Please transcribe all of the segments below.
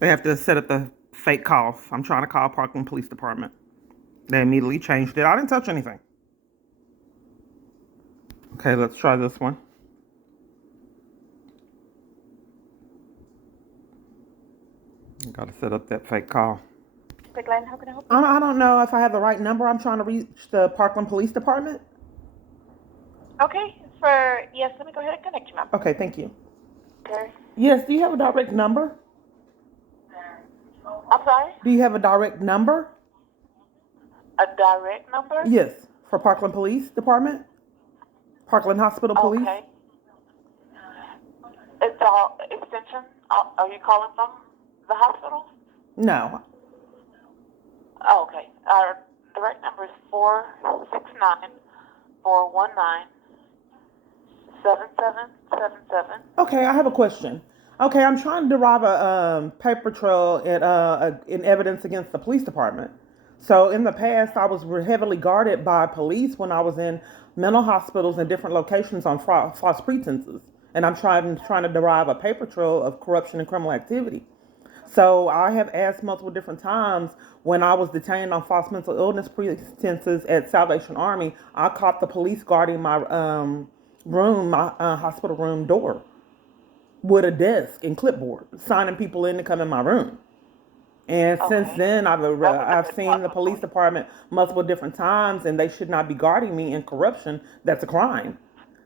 They have to set up the fake call. I'm trying to call Parkland Police Department. They immediately changed it. I didn't touch anything. Okay, let's try this one. Got to set up that fake call. Quick line, how can I help you? I don't know if I have the right number. I'm trying to reach the Parkland Police Department. Okay, yes, let me go ahead and connect you, ma'am. Okay, thank you. Okay. Yes, do you have a direct number? I'm sorry? Do you have a direct number? A direct number? Yes, for Parkland Police Department? Parkland Hospital Police? Okay. It's all extension? Are you calling from the hospital? No. Oh, okay. Our direct number is 469-419-7777. Okay, I have a question. Okay, I'm trying to derive a paper trail in evidence against the police department. So in the past, I was heavily guarded by police when I was in mental hospitals and different locations on false pretenses, and I'm trying to derive a paper trail of corruption and criminal activity. So I have asked multiple different times when I was detained on false mental illness pretenses at Salvation Army. I caught the police guarding my room, my hospital room door, with a desk and clipboard, signing people in to come in my room. And since Okay. then, That was I've at seen the Parkland police Police. department multiple different times, and they should not be guarding me in corruption. That's a crime.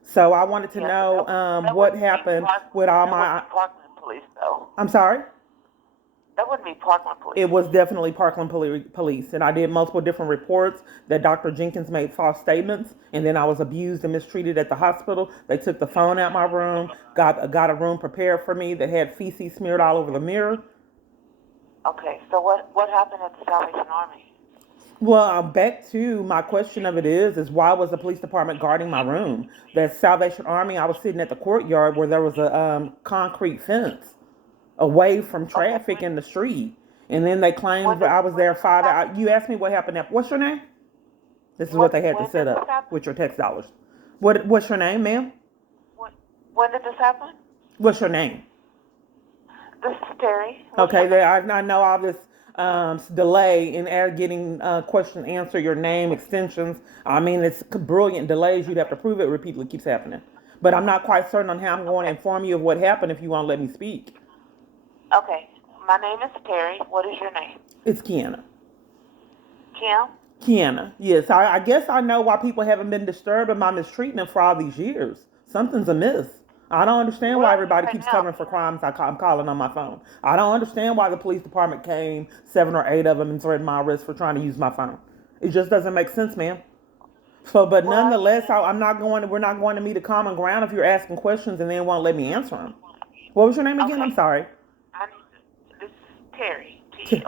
So I wanted to Yes, but know that what wouldn't be happened with all that wouldn't be my. Parkland Police, though. I'm sorry. That wouldn't be Parkland Police. It was definitely Parkland Police, and I did multiple different reports that Dr. Jenkins made false statements, and then I was abused and mistreated at the hospital. They took the phone out my room, got a room prepared for me that had feces smeared all over the mirror. Okay, so what happened at the Salvation Army? Well, back to my question of it is why was the police department guarding my room? The Salvation Army, I was sitting at the courtyard where there was a concrete fence away from Okay, traffic in the street. And then they claimed I was when there did this 5 hours. happen? You asked me what happened after. What's your name? This is what they had to When set did this up happen? with your tax dollars. What's your name, ma'am? When, when did this happen? What's your name? This is Terry. What's Okay, your name? I know all this delay in getting question answer, your name, extensions. I mean, it's brilliant delays. You'd have to prove it repeatedly keeps happening. But I'm not quite certain on how I'm going to Okay. inform you of what happened if you won't let me speak. Okay. My name is Terry. What is your name? It's Kiana. Kim? Kiana, yes. I guess I know why people haven't been disturbed in my mistreatment for all these years. Something's amiss. I don't understand Where why are you everybody right keeps now? covering for crimes I'm calling on my phone. I don't understand why the police department came, 7 or 8 of them, and threatened my arrest for trying to use my phone. It just doesn't make sense, ma'am. So, but Where are you nonetheless, now? I'm not going. We're not going to meet a common ground if you're asking questions and then won't let me answer them. What was your name again? I'm Okay. sorry. I need this is Terry. T- Terry.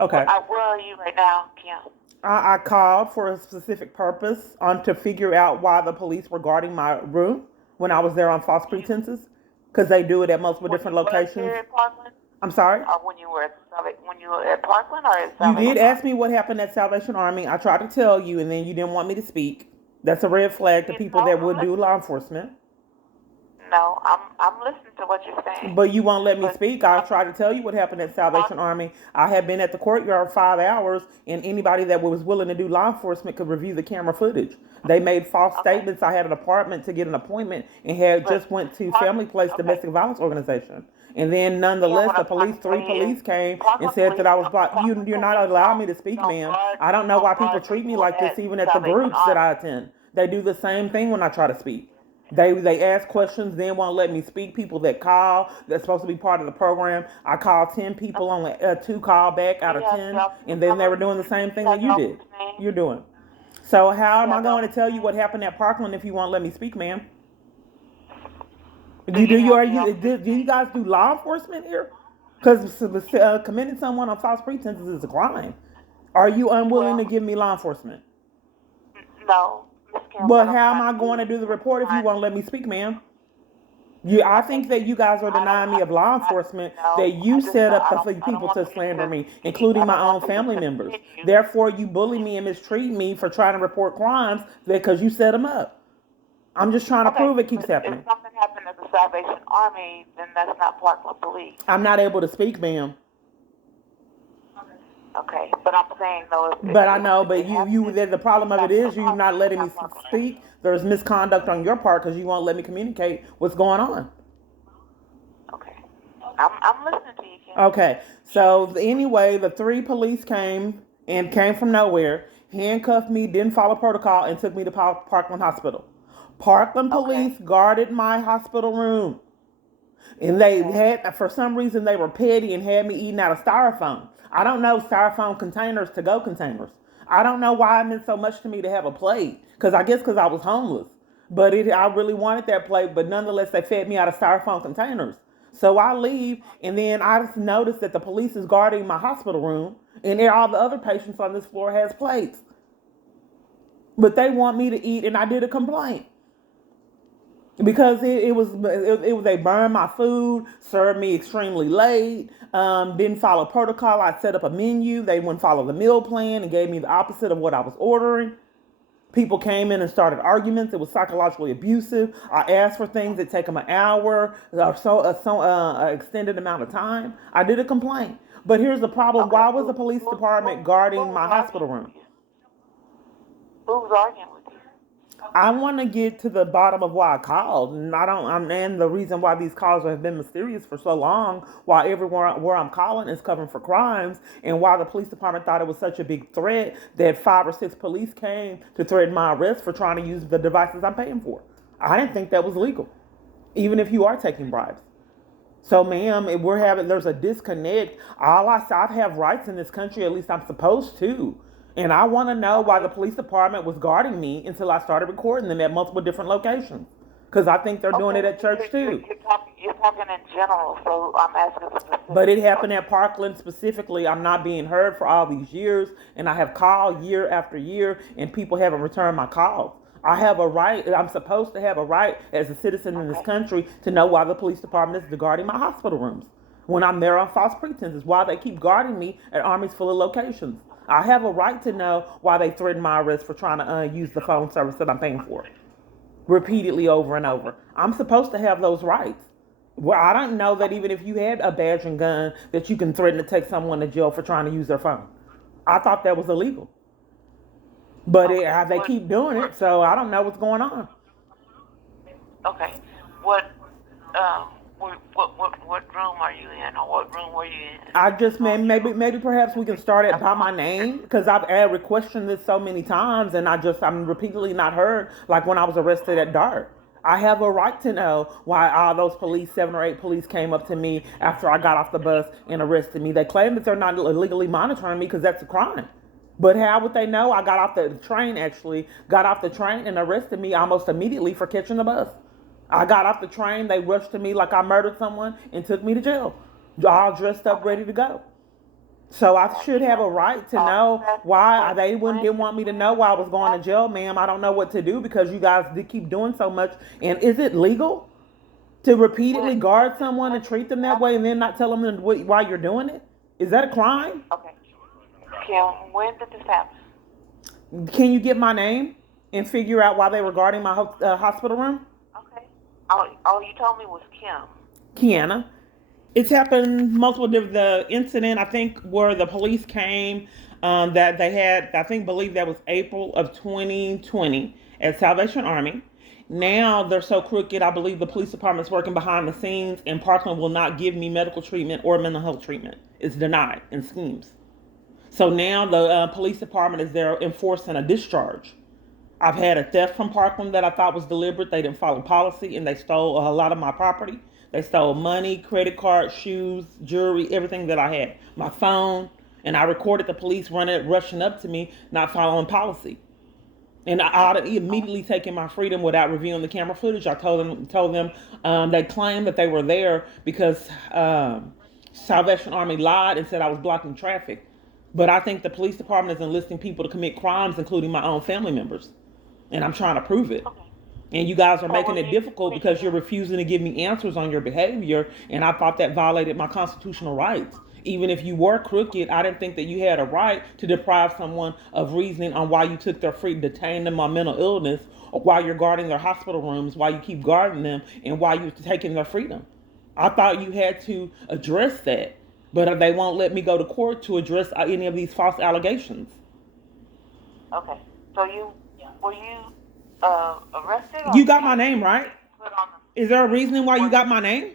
okay. Where are you right now, Kim? I called for a specific purpose on to figure out why the police were guarding my room when I was there on false pretenses, because they do it at multiple When different you was locations. here at Parkland? I'm sorry. Or when you were at Parkland or at You did Salvation ask Army? me what happened at Salvation Army. I tried to tell you, and then you didn't want me to speak. That's a red flag to You people know, that I'm would do listening. law enforcement. No, I'm listening to what you're saying. But you won't let me But speak. I I'm tried to tell you what happened at Salvation Army. I had been at the courtyard 5 hours, and anybody that was willing to do law enforcement could review the camera footage. They made false okay. statements. I had an apartment to get an appointment, and had But just went to Family Parkland, Place okay. Domestic Violence Organization. And then, Yeah, nonetheless, what the I'm trying police, to three say is police came and said that I was blocked. You're not allowing me to speak, ma'am. I don't know why Don't people guard treat me people like this, at even at the Salvation groups that I Army. attend. They do the same thing when I try to speak. They ask questions, then won't let me speak. People that call, that's supposed to be part of the program. I called 10 people, only 2 call back Do out you of have 10, the and officer's then they were number? doing the same You thing that have the you did. officer's name? You're doing. So how You am I have the going to officer's tell you name? what happened at Parkland if you won't let me speak, ma'am? Do Do you you have are the you officer's do you name? guys do law enforcement here? Because committing someone on false pretenses is a crime. Are you unwilling to Well, give me law enforcement? no, Miss Kim. But What I'm how am trying I to going do to is do the I'm report if you trying won't to. let me speak, ma'am? I think Okay, that you guys are I don't. denying me of law I enforcement. no. That you set up the I don't people want to you slander to me, continue. I including my don't want own you to family members. continue. Therefore, you bully me and mistreat me for trying to report crimes because you set them up. I'm just trying to Okay, prove it keeps but if happening. something happened at the the Salvation Army, then that's not Parkland Police. I'm not able to speak, ma'am. Okay, but I'm saying though, But I know, but the problem of it is you not letting me speak. There's misconduct on your part because you won't let me communicate what's going on. Okay, I'm listening to you, Kim. Okay, so anyway, the 3 police came from nowhere, handcuffed me, didn't follow protocol, and took me to Parkland Hospital. Parkland police guarded my hospital room. And they had, for some reason, they were petty and had me eating out of styrofoam. I don't know styrofoam containers, to-go containers. I don't know why it meant so much to me to have a plate. Because I was homeless. But I really wanted that plate. But nonetheless, they fed me out of styrofoam containers. So I leave, and then I just noticed that the police is guarding my hospital room, and all the other patients on this floor has plates. But they want me to eat, and I did a complaint. Because they burned my food, served me extremely late, didn't follow protocol. I set up a menu. They wouldn't follow the meal plan and gave me the opposite of what I was ordering. People came in and started arguments. It was psychologically abusive. I asked for things that take them an hour or so, extended amount of time. I did a complaint. But here's the problem. Why was the police department guarding my hospital room? Who was arguing with you? I want to get to the bottom of why I called, and the reason why these calls have been mysterious for so long, why everywhere where I'm calling is covering for crimes, and why the police department thought it was such a big threat that 5 or 6 police came to threaten my arrest for trying to use the devices I'm paying for. I didn't think that was legal, even if you are taking bribes. So, ma'am, there's a disconnect. I have rights in this country, at least I'm supposed to. And I want to know why the police department was guarding me until I started recording them at multiple different locations. Because I think they're doing it at church too. You're talking in general, so I'm asking specifically. But it happened at Parkland specifically. I'm not being heard for all these years, and I have called year after year, and people haven't returned my calls. I have a right, I'm supposed to have a right as a citizen in this country to know why the police department is guarding my hospital rooms when I'm there on false pretenses, why they keep guarding me at armies full of locations. I have a right to know why they threaten my arrest for trying to use the phone service that I'm paying for repeatedly over and over. I'm supposed to have those rights. Well, I don't know that even if you had a badge and gun that you can threaten to take someone to jail for trying to use their phone. I thought that was illegal. But they keep doing it, so I don't know what's going on. Okay. What room are you in, or what room were you in? I just maybe perhaps we can start it by my name, because I've questioned this so many times, and I'm repeatedly not heard. Like when I was arrested at DART, I have a right to know why all those police, 7 or 8 police, came up to me after I got off the bus and arrested me. They claim that they're not illegally monitoring me because that's a crime. But how would they know? I got off the train and arrested me almost immediately for catching the bus. I got off the train, they rushed to me like I murdered someone and took me to jail, all dressed up, ready to go. So I should have a right to know why they didn't want me to know why I was going to jail, ma'am. I don't know what to do because you guys keep doing so much. And is it legal to repeatedly guard someone and treat them that way and then not tell them why you're doing it? Is that a crime? Okay. Kim, when did this happen? Can you get my name and figure out why they were guarding my hospital room? All you told me was Kim. Kiana. It's happened multiple different. The incident, I think, where the police came, that they had, believe that was April of 2020 at Salvation Army. Now they're so crooked, I believe the police department's working behind the scenes, and Parkland will not give me medical treatment or mental health treatment. It's denied in schemes. So now the police department is there enforcing a discharge. I've had a theft from Parkland that I thought was deliberate. They didn't follow policy, and they stole a lot of my property. They stole money, credit cards, shoes, jewelry, everything that I had. My phone, and I recorded the police rushing up to me, not following policy. And I immediately taken my freedom without reviewing the camera footage. I told them they claimed that they were there because Salvation Army lied and said I was blocking traffic. But I think the police department is enlisting people to commit crimes, including my own family members. And I'm trying to prove it. And you guys are making it difficult because you're refusing to give me answers on your behavior. And I thought that violated my constitutional rights. even if you were crooked, I didn't think that you had a right to deprive someone of reasoning on why you took their freedom, detain them on mental illness, or while you're guarding their hospital rooms, why you keep guarding them, and why you're taking their freedom. I thought you had to address that, but they won't let me go to court to address any of these false allegations. Okay. So were you arrested or You got you my name, right? put on Is there a reasoning why you were, got my name?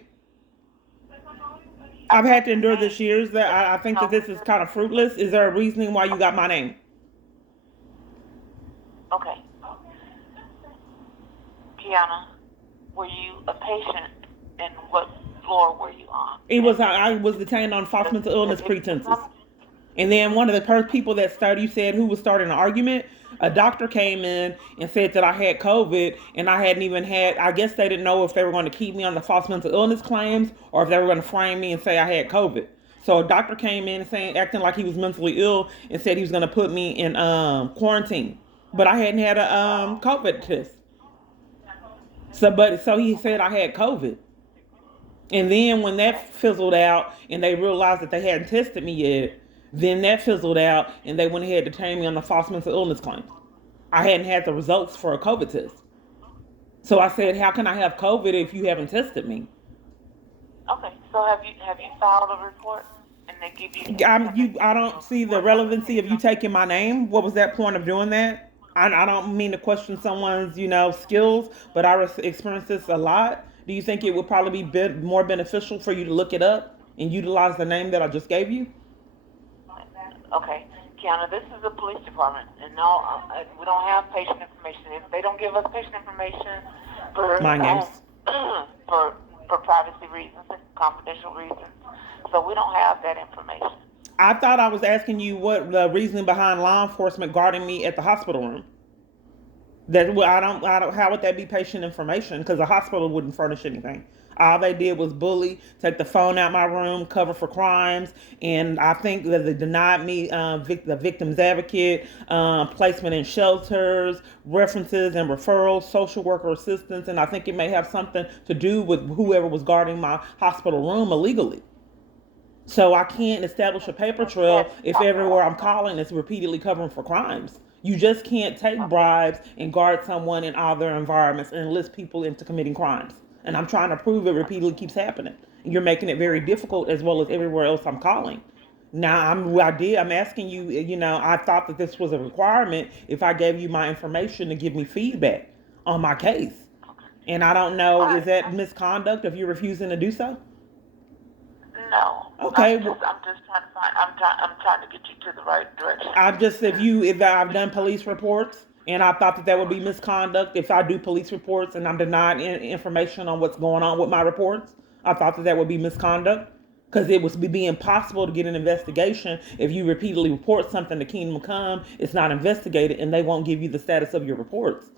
I I've had got to your endure name, this years that but I think that no. this is kind of fruitless. Is there a reasoning why you got my name? Okay. Kiana, were you a patient and what floor were you on? It was I was detained on false mental illness pretenses. And then one of the first people that started, you said who was starting an argument, a doctor came in and said that I had COVID and I hadn't even had, I guess they didn't know if they were going to keep me on the false mental illness claims or if they were going to frame me and say I had COVID. So a doctor came in saying, acting like he was mentally ill and said he was going to put me in quarantine. But I hadn't had a COVID test. So he said I had COVID. And then when that fizzled out and they realized that they hadn't tested me yet, then that fizzled out and they went ahead to detain me on the false mental illness claims. I hadn't had the results for a COVID test. So I said, how can I have COVID if you haven't tested me? Okay. So have you filed a report and they give you information I don't see the for relevancy of you interpretation? taking my name. What was that point of doing that? I don't mean to question someone's, skills, but I experienced this a lot. Do you think it would probably be more beneficial for you to look it up and utilize the name that I just gave you? Okay, Kiana, this is the police department, and no, we don't have patient information. If they don't give us patient information for My name's. for privacy reasons and confidential reasons, so we don't have that information. I thought I was asking you what the reasoning behind law enforcement guarding me at the hospital room. That well, I don't. How would that be patient information? Because the hospital wouldn't furnish anything. All they did was bully, take the phone out my room, cover for crimes, and I think that they denied me the victim's advocate, placement in shelters, references and referrals, social worker assistance, and I think it may have something to do with whoever was guarding my hospital room illegally. So I can't establish a paper trail if everywhere I'm calling is repeatedly covering for crimes. You just can't take bribes and guard someone in all their environments and enlist people into committing crimes. And I'm trying to prove it repeatedly keeps happening. And you're making it very difficult as well as everywhere else I'm calling. Now I'm asking you, I thought that this was a requirement if I gave you my information to give me feedback on my case. And I don't All know, is right. that misconduct if you're refusing to do so? No, Okay, I'm just trying to find. I'm trying to get you to the right direction. I just if I've done police reports and I thought that that would be misconduct if I do police reports and I'm denied information on what's going on with my reports, I thought that that would be misconduct because it would be impossible to get an investigation if you repeatedly report something to Kingdom Come, it's not investigated and they won't give you the status of your reports.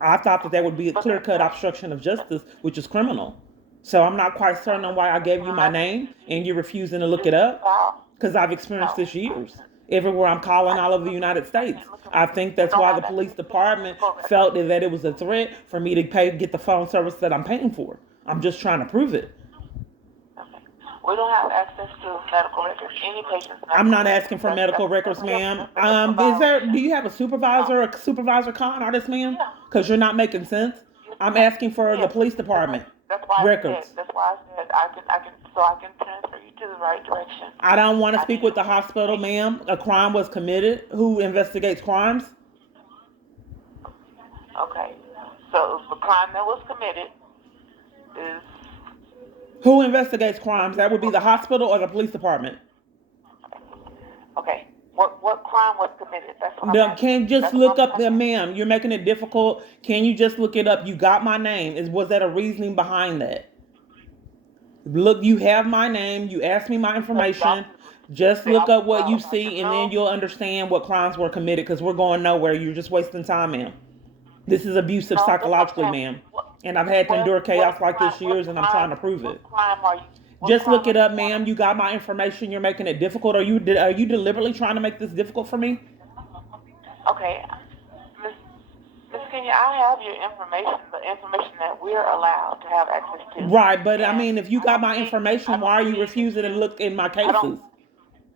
I thought that that would be a But clear cut obstruction of justice, which is criminal. So I'm not quite certain on why I gave you my name and you're refusing to look did it you up file? because I've experienced No. this years. Everywhere I'm calling all over the United States. I think We that's don't why have the that. police department For record. felt that it was a threat for me to get the phone service that I'm paying for. I'm just trying to prove it. Okay. We don't have access to medical records. Any patient's medical I'm not records. asking for medical records, ma'am. Do you have a supervisor, a supervisor con artist, ma'am? Yeah. Because you're not making sense. I'm asking for the Yes. police department That's why I records. said. That's why I said I can transfer you to the right direction. I don't want to I speak need with the hospital, ma'am. A crime was committed. Who investigates crimes? Okay. So the crime that was committed is Who investigates crimes? That would be the hospital or the police department. okay. What crime was committed? That's what I'm No, asking. can just That's look what I'm up there, asking. ma'am. You're making it difficult. Can you just look it up? You got my name. Was that a reasoning behind that? Look, you have my name. You asked me my information. Just The look up officer what you Dr. see, and then Jones. you'll understand what crimes were committed. Because we're going nowhere. You're just wasting time, ma'am. This is abusive No, that's what psychologically, I'm ma'am. What, And I've had to endure chaos like this years, and I'm trying to prove what it. crime are you? What Just crime look are it you up, wanting? ma'am. You got my information. You're making it difficult. Are you deliberately trying to make this difficult for me? Okay, Miss Kenya, I have your information, the information that we're allowed to have access to. Right, but I And mean, if you I got don't my see, I information, why don't are you see that refusing to you, look in my I don't, cases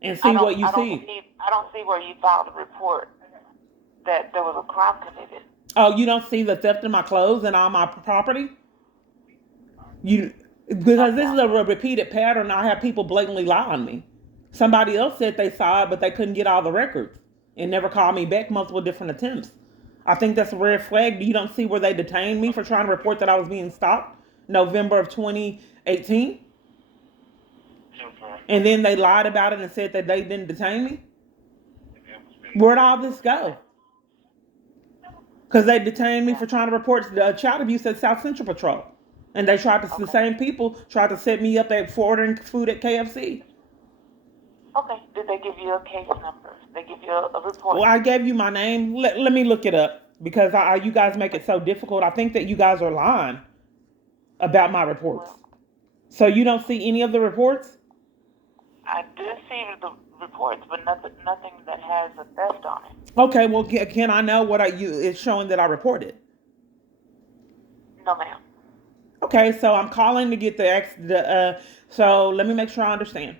and see what you see? I don't see where you filed a report that there was a crime committed. Oh, you don't see the theft of my clothes and all my property? You Because No, this is ma'am. a repeated pattern. I have people blatantly lie on me. Somebody else said they saw it, but they couldn't get all the records and never called me back multiple different attempts. I think that's a red flag. You don't see where they detained me for trying to report that I was being stalked November of 2018? And then they lied about it and said that they didn't detain me? Where'd all this go? Because they detained me Yeah. for trying to report child abuse at South Central Patrol. And they tried to, the Okay. same people tried to set me up for ordering food at KFC. Okay. Did they give you a case number? They give you a report? Well, I gave you my name. Let me look it up because you guys make it so difficult. I think that you guys are lying about my reports. Well, So you don't see any of the reports? I did see the reports, but nothing that has a theft on it. Okay, well, can I know what it's showing that I reported? No, ma'am. Okay, so I'm calling to get so let me make sure I understand.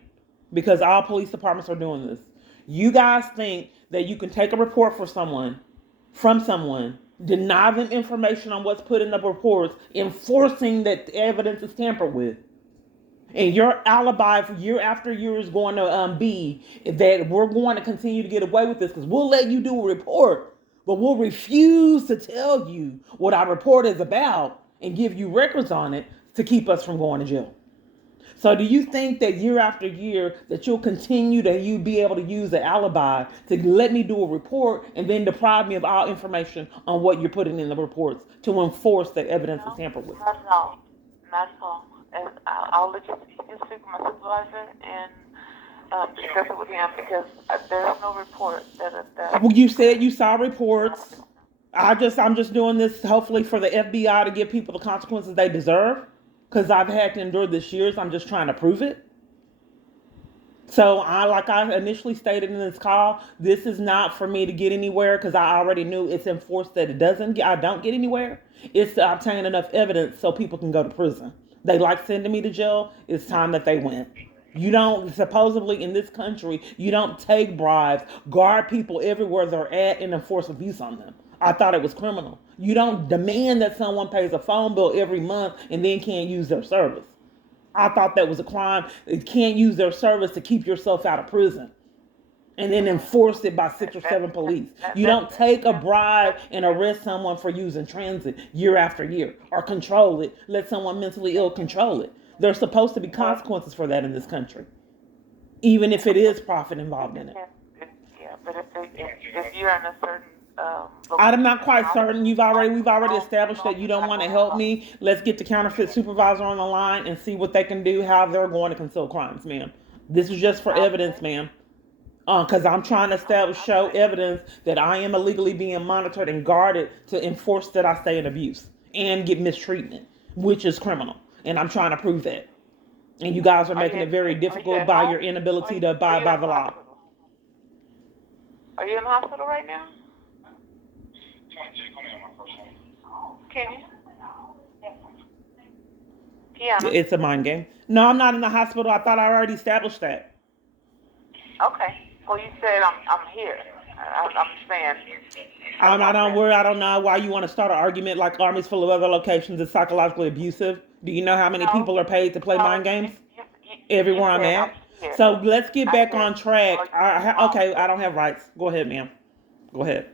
Because all police departments are doing this. You guys think that you can take a report from someone, deny them information on what's put in the reports, enforcing that the evidence is tampered with. And your alibi for year after year is going to be that we're going to continue to get away with this because we'll let you do a report, but we'll refuse to tell you what our report is about and give you records on it to keep us from going to jail. So do you think that year after year that you'll continue to be able to use the alibi to let me do a report and then deprive me of all information on what you're putting in the reports to enforce that evidence is tampered with? Not at all. Not at all. And I'll let you speak with my supervisor and discuss it with him because there's no report that. Well, you said you saw reports. I'm just doing this hopefully for the FBI to give people the consequences they deserve because I've had to endure this years. I'm just trying to prove it. So like I initially stated in this call, this is not for me to get anywhere because I already knew it's enforced that I don't get anywhere. It's to obtain enough evidence so people can go to prison. They like sending me to jail. It's time that they went. You don't, supposedly in this country, you don't take bribes, guard people everywhere they're at, and enforce abuse on them. I thought it was criminal. You don't demand that someone pays a phone bill every month and then can't use their service. I thought that was a crime. You can't use their service to keep yourself out of prison and then enforce it by 6 or 7 police. You don't take a bribe and arrest someone for using transit year after year or control it. Let someone mentally ill control it. There's supposed to be consequences for that in this country, even if it is profit involved in it. Yeah, but if you're in a certain I'm not quite certain. We've already established that you don't want to help me. Let's get the counterfeit supervisor on the line and see what they can do, how they're going to conceal crimes, ma'am. This is just for evidence, ma'am. Because I'm trying to show evidence that I am illegally being monitored and guarded to enforce that I stay in abuse and get mistreatment, which is criminal. And I'm trying to prove that. And you guys are making it very difficult by your inability to abide by the law. Are you in the hospital right now? Can you? Kiana? It's a mind game. No, I'm not in the hospital. I thought I already established that. Okay. Well, you said I'm here. I'm saying. I don't know why you want to start an argument like Army's full of other locations is psychologically abusive. Do you know how many people are paid to play mind games? Everywhere I'm at. So let's get back on track. Okay, I don't have rights. Go ahead, ma'am. Go ahead.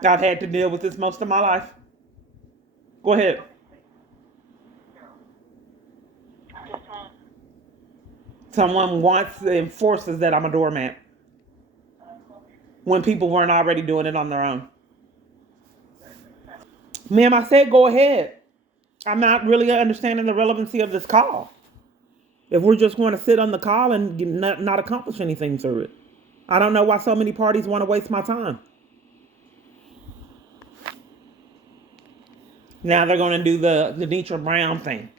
I've had to deal with this most of my life. Go ahead. Someone enforces that I'm a doormat when people weren't already doing it on their own. Ma'am, I said go ahead. I'm not really understanding the relevancy of this call. If we're just going to sit on the call and not accomplish anything through it. I don't know why so many parties want to waste my time. Now they're going to do the Denitra Brown thing.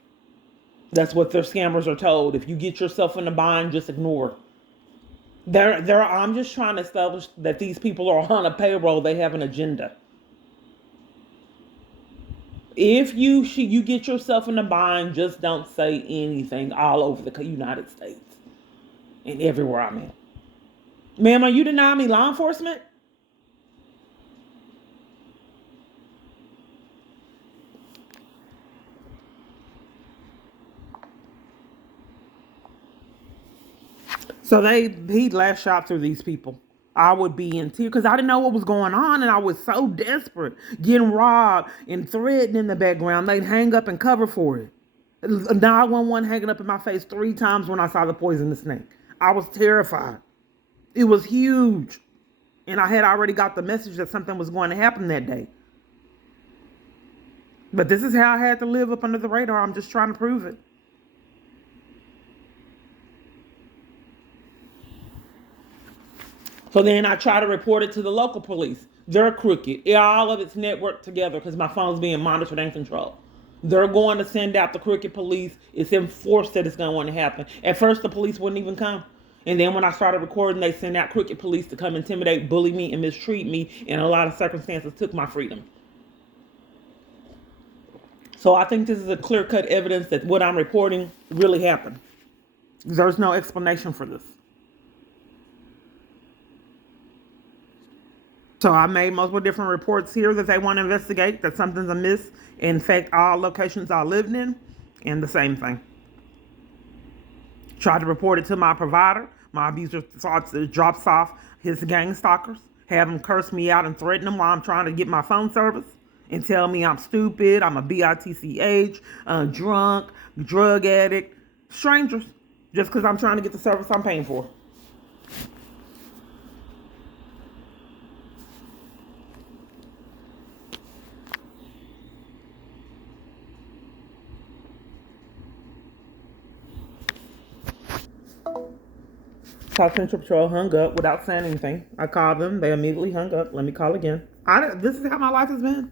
That's what their scammers are told. If you get yourself in a bind, just ignore. I'm just trying to establish that these people are on a payroll. They have an agenda. If you get yourself in a bind, just don't say anything all over the United States and everywhere I'm at. Ma'am, are you denying me law enforcement? So he last shot through these people. I would be in tears because I didn't know what was going on, and I was so desperate, getting robbed and threatened in the background. They'd hang up and cover for it. 911 hanging up in my face 3 times when I saw the poisonous snake. I was terrified. It was huge, and I had already got the message that something was going to happen that day. But this is how I had to live up under the radar. I'm just trying to prove it. So then I try to report it to the local police. They're crooked. All of it's networked together because my phone's being monitored and controlled. They're going to send out the crooked police. It's enforced that it's going to happen. At first, the police wouldn't even come. And then when I started recording, they sent out crooked police to come intimidate, bully me, and mistreat me. And in a lot of circumstances, took my freedom. So I think this is a clear-cut evidence that what I'm reporting really happened. There's no explanation for this. So I made multiple different reports here that they want to investigate, that something's amiss. In fact, all locations I lived in, and the same thing. Tried to report it to my provider. My abuser drops off his gang stalkers, have them curse me out and threaten them while I'm trying to get my phone service, and tell me I'm stupid, I'm a bitch, drunk, drug addict, strangers, just because I'm trying to get the service I'm paying for. South Central Patrol hung up without saying anything. I called them. They immediately hung up. Let me call again. This is how my life has been.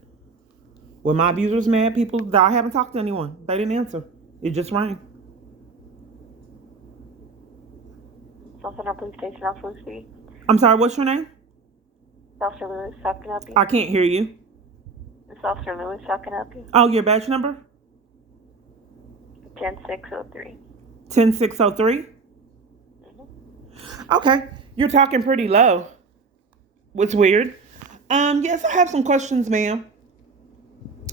When my abuser's mad, I haven't talked to anyone. They didn't answer. It just rang. South Central Police Station, Officer Lewis. I'm sorry, what's your name? Officer Lewis, how can I help you? I can't hear you. It's Officer Lewis, how can I help you? Oh, your badge number? 10603. 10603? Okay, you're talking pretty low. What's weird? Yes, I have some questions, ma'am.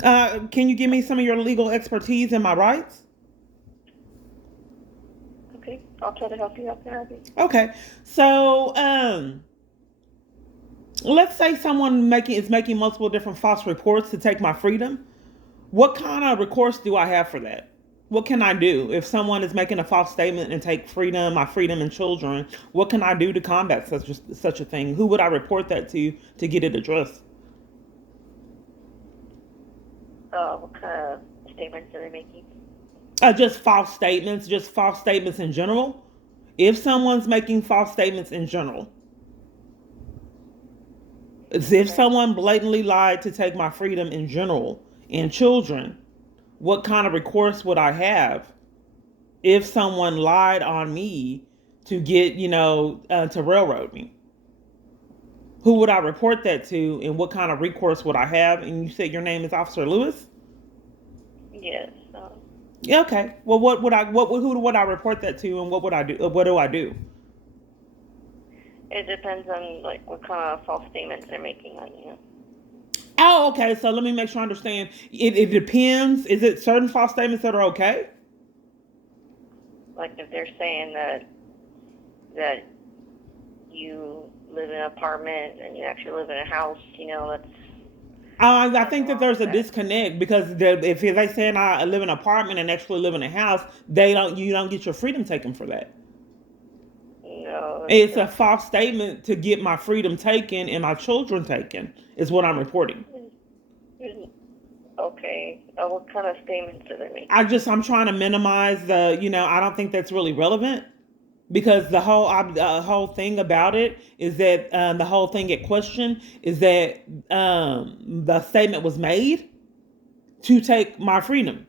Can you give me some of your legal expertise and my rights? Okay, I'll try to help you. How can I help you? Okay, so let's say someone is making multiple different false reports to take my freedom. What kind of recourse do I have for that? What can I do if someone is making a false statement and take my freedom and children? What can I do to combat such a thing? Who would I report that to get it addressed? What kind of statements are they making? Just false statements in general. If someone's making false statements in general, if someone blatantly lied to take my freedom in general and children, what kind of recourse would I have if someone lied on me to get, to railroad me? Who would I report that to, and what kind of recourse would I have? And you said your name is Officer Lewis? Yes. Yeah. Okay. Well, who would I report that to, and what would I do? What do I do? It depends on what kind of false statements they're making on you. Oh, okay. So let me make sure I understand. It depends. Is it certain false statements that are okay? Like if they're saying that you live in an apartment and you actually live in a house, that's. I think that there's a disconnect because if they saying I live in an apartment and actually live in a house, you don't get your freedom taken for that. No. It's a false statement to get my freedom taken and my children taken is what I'm reporting. Okay. What kind of statements are they making? I'm trying to minimize I don't think that's really relevant because the whole thing about it is that the whole thing at question is that the statement was made to take my freedom.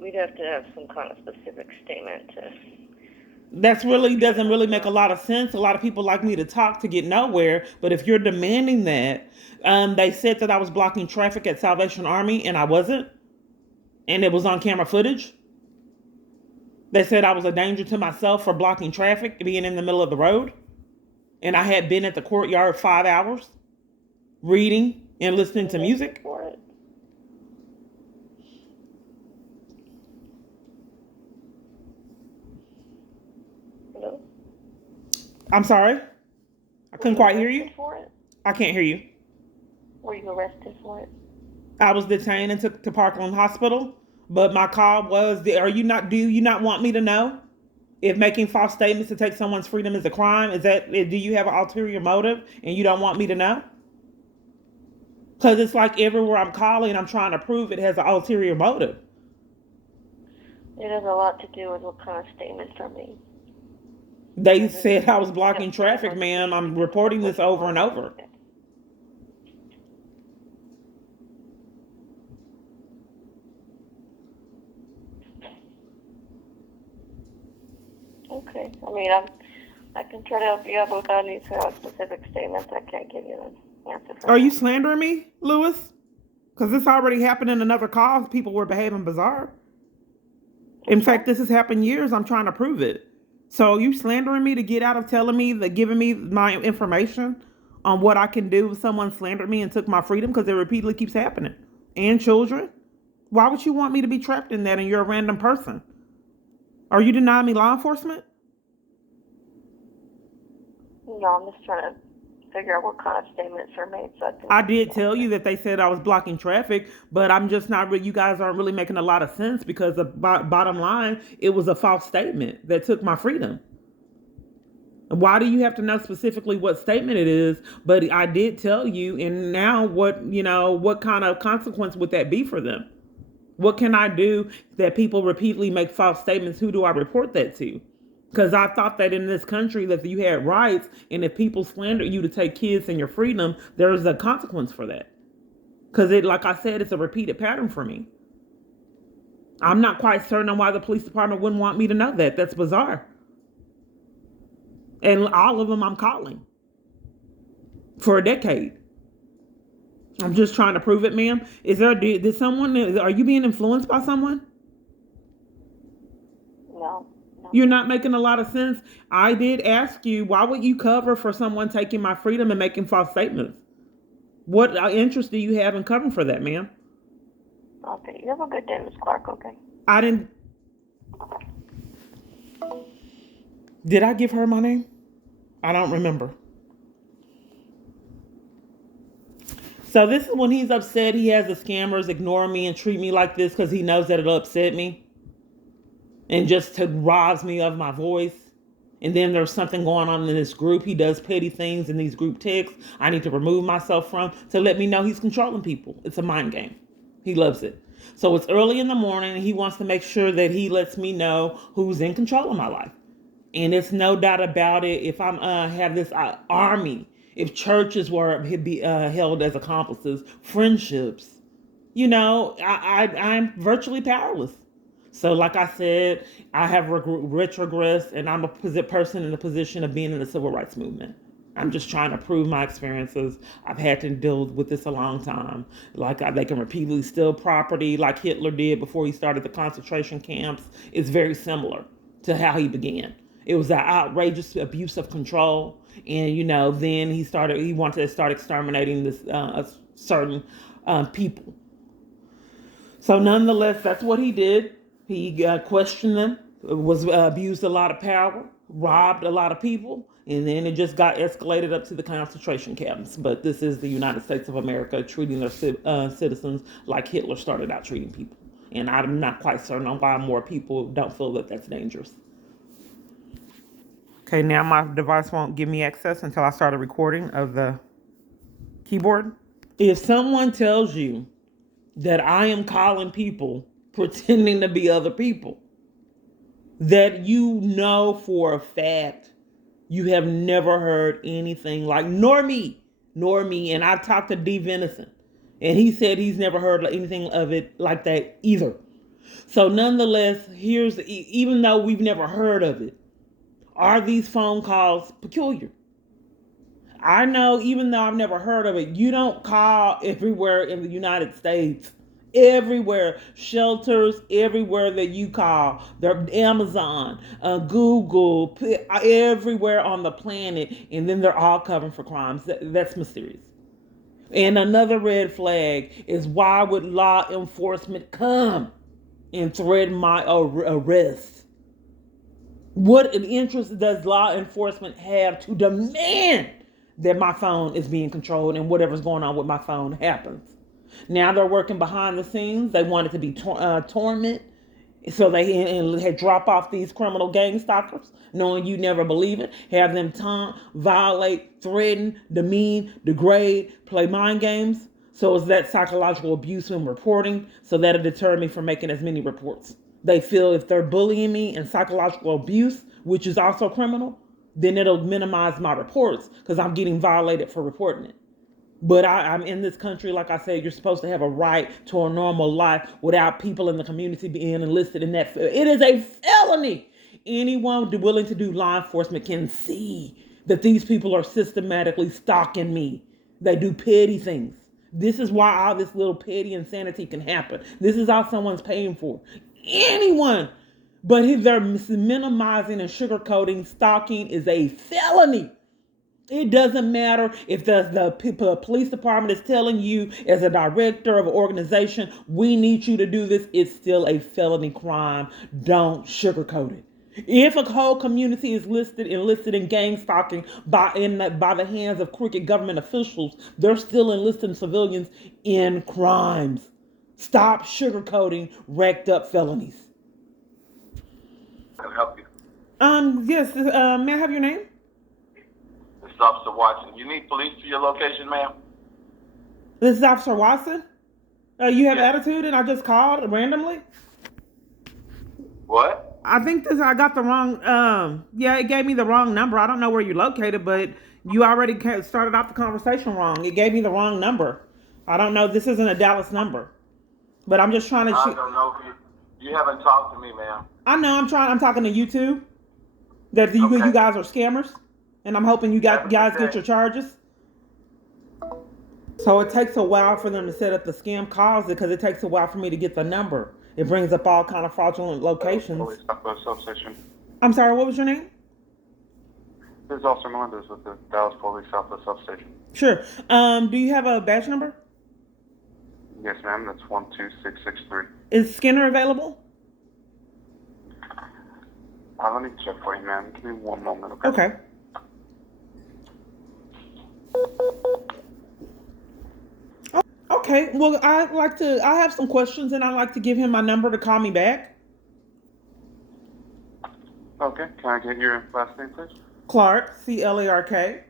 we'd have to have some kind of specific statement to. That's really doesn't really make a lot of sense. A lot of people like me to talk to get nowhere, but if you're demanding that, they said that I was blocking traffic at Salvation Army, and I wasn't, and it was on camera footage. They said I was a danger to myself for blocking traffic, being in the middle of the road, and I had been at the courtyard 5 hours, reading and listening to music. For it. Hello? I'm sorry, I couldn't quite hear you. For it? I can't hear you. Were you arrested for it? I was detained and took to Parkland Hospital, but my call was, do you not want me to know if making false statements to take someone's freedom is a crime? Do you have an ulterior motive and you don't want me to know? Because it's like everywhere I'm calling, I'm trying to prove it has an ulterior motive. It has a lot to do with what kind of statements are made. They said I was blocking traffic, ma'am. I'm reporting this over and over. Okay. I mean, I can try to help you out without any kind of specific statements. I can't give you an answer for Are you that. slandering me, Lewis? Because this already happened in another call. People were behaving bizarre. In fact, this has happened years. I'm trying to prove it. So you slandering me to get out of telling me, giving me my information on what I can do if someone slandered me and took my freedom, because it repeatedly keeps happening. And children? Why would you want me to be trapped in that and you're a random person? Are you denying me law enforcement? No, I'm just trying to figure out what kind of statements are made. So I did tell you that they said I was blocking traffic, but I'm just not really, you guys aren't really making a lot of sense, because the bottom line, it was a false statement that took my freedom. Why do you have to know specifically what statement it is? But I did tell you, and now what kind of consequence would that be for them? What can I do that people repeatedly make false statements? Who do I report that to? Because I thought that in this country that you had rights, and if people slander you to take kids and your freedom, there is a consequence for that. Because like I said, it's a repeated pattern for me. I'm not quite certain on why the police department wouldn't want me to know that. That's bizarre. And all of them I'm calling for a decade. I'm just trying to prove it, ma'am. Are you being influenced by someone? No. You're not making a lot of sense. I did ask you, why would you cover for someone taking my freedom and making false statements? What interest do you have in covering for that, ma'am? Okay. You have a good day, Ms. Clark, okay? I didn't. Did I give her my name? I don't remember. So this is when he's upset. He has the scammers ignore me and treat me like this because he knows that it'll upset me. And just to robs me of my voice. And then there's something going on in this group. He does petty things in these group texts I need to remove myself from to let me know he's controlling people. It's a mind game. He loves it. So it's early in the morning and he wants to make sure that he lets me know who's in control of my life. And it's no doubt about it. If I'm have this army, if churches were held as accomplices, friendships, I'm virtually powerless. So like I said, I have retrogressed, and I'm a person in the position of being in the civil rights movement. I'm just trying to prove my experiences. I've had to deal with this a long time. They can repeatedly steal property like Hitler did before he started the concentration camps. It's very similar to how he began. It was an outrageous abuse of control. And, then he wanted to start exterminating this certain people. So nonetheless, that's what he did. He questioned them, abused a lot of power, robbed a lot of people, and then it just got escalated up to the concentration camps. But this is the United States of America treating their citizens like Hitler started out treating people. And I'm not quite certain on why more people don't feel that that's dangerous. Okay, now my device won't give me access until I start a recording of the keyboard. If someone tells you that I am calling people pretending to be other people, that for a fact you have never heard anything like, nor me. And I've talked to D. Venison, and he said he's never heard anything of it like that either. So nonetheless, even though we've never heard of it, are these phone calls peculiar? I know, even though I've never heard of it, you don't call everywhere in the United States. Everywhere, shelters, everywhere that you call, they're Amazon, Google, everywhere on the planet, and then they're all covering for crimes. That's mysterious. And another red flag is, why would law enforcement come and threaten my arrest? What an interest does law enforcement have to demand that my phone is being controlled and whatever's going on with my phone happens? Now they're working behind the scenes. They want it to be torment, so they had drop off these criminal gang stalkers, knowing you never believe it. Have them taunt, violate, threaten, demean, degrade, play mind games. So is that psychological abuse when reporting? So that'll deter me from making as many reports. They feel if they're bullying me and psychological abuse, which is also criminal, then it'll minimize my reports because I'm getting violated for reporting it. But I'm in this country, like I said, you're supposed to have a right to a normal life without people in the community being enlisted in that. It is a felony. Anyone willing to do law enforcement can see that these people are systematically stalking me. They do petty things. This is why all this little petty insanity can happen. This is all someone's paying for. Anyone. But if they're minimizing and sugarcoating, stalking is a felony. It doesn't matter if the police department is telling you, as a director of an organization, we need you to do this. It's still a felony crime. Don't sugarcoat it. If a whole community is enlisted in gang stalking by the hands of crooked government officials, they're still enlisting civilians in crimes. Stop sugarcoating racked up felonies. Can I help you? Yes. May I have your name? This is Officer Watson. You need police to your location, ma'am? This is Officer Watson. You have Yeah. attitude, and I just called randomly. What? I think I got the wrong. Yeah, it gave me the wrong number. I don't know where you're located, but you already started off the conversation wrong. It gave me the wrong number. I don't know. This isn't a Dallas number, but I'm just trying to. I don't know if you haven't talked to me, ma'am. I know. I'm talking to you too. That you Okay. guys are scammers, and I'm hoping you guys get your charges. So it takes a while for them to set up the scam calls because it takes a while for me to get the number. It brings up all kind of fraudulent locations. Police substation. I'm sorry, what was your name? This is Officer Melendez with the Dallas Police Southwest Substation. Sure. Do you have a badge number? Yes, ma'am. That's 12663. Is Skinner available? Let me check for you, ma'am. Give me one moment, okay? Okay. Okay. Well, I have some questions, and I'd like to give him my number to call me back. Okay. Can I get your last name, please? Clark, Clark.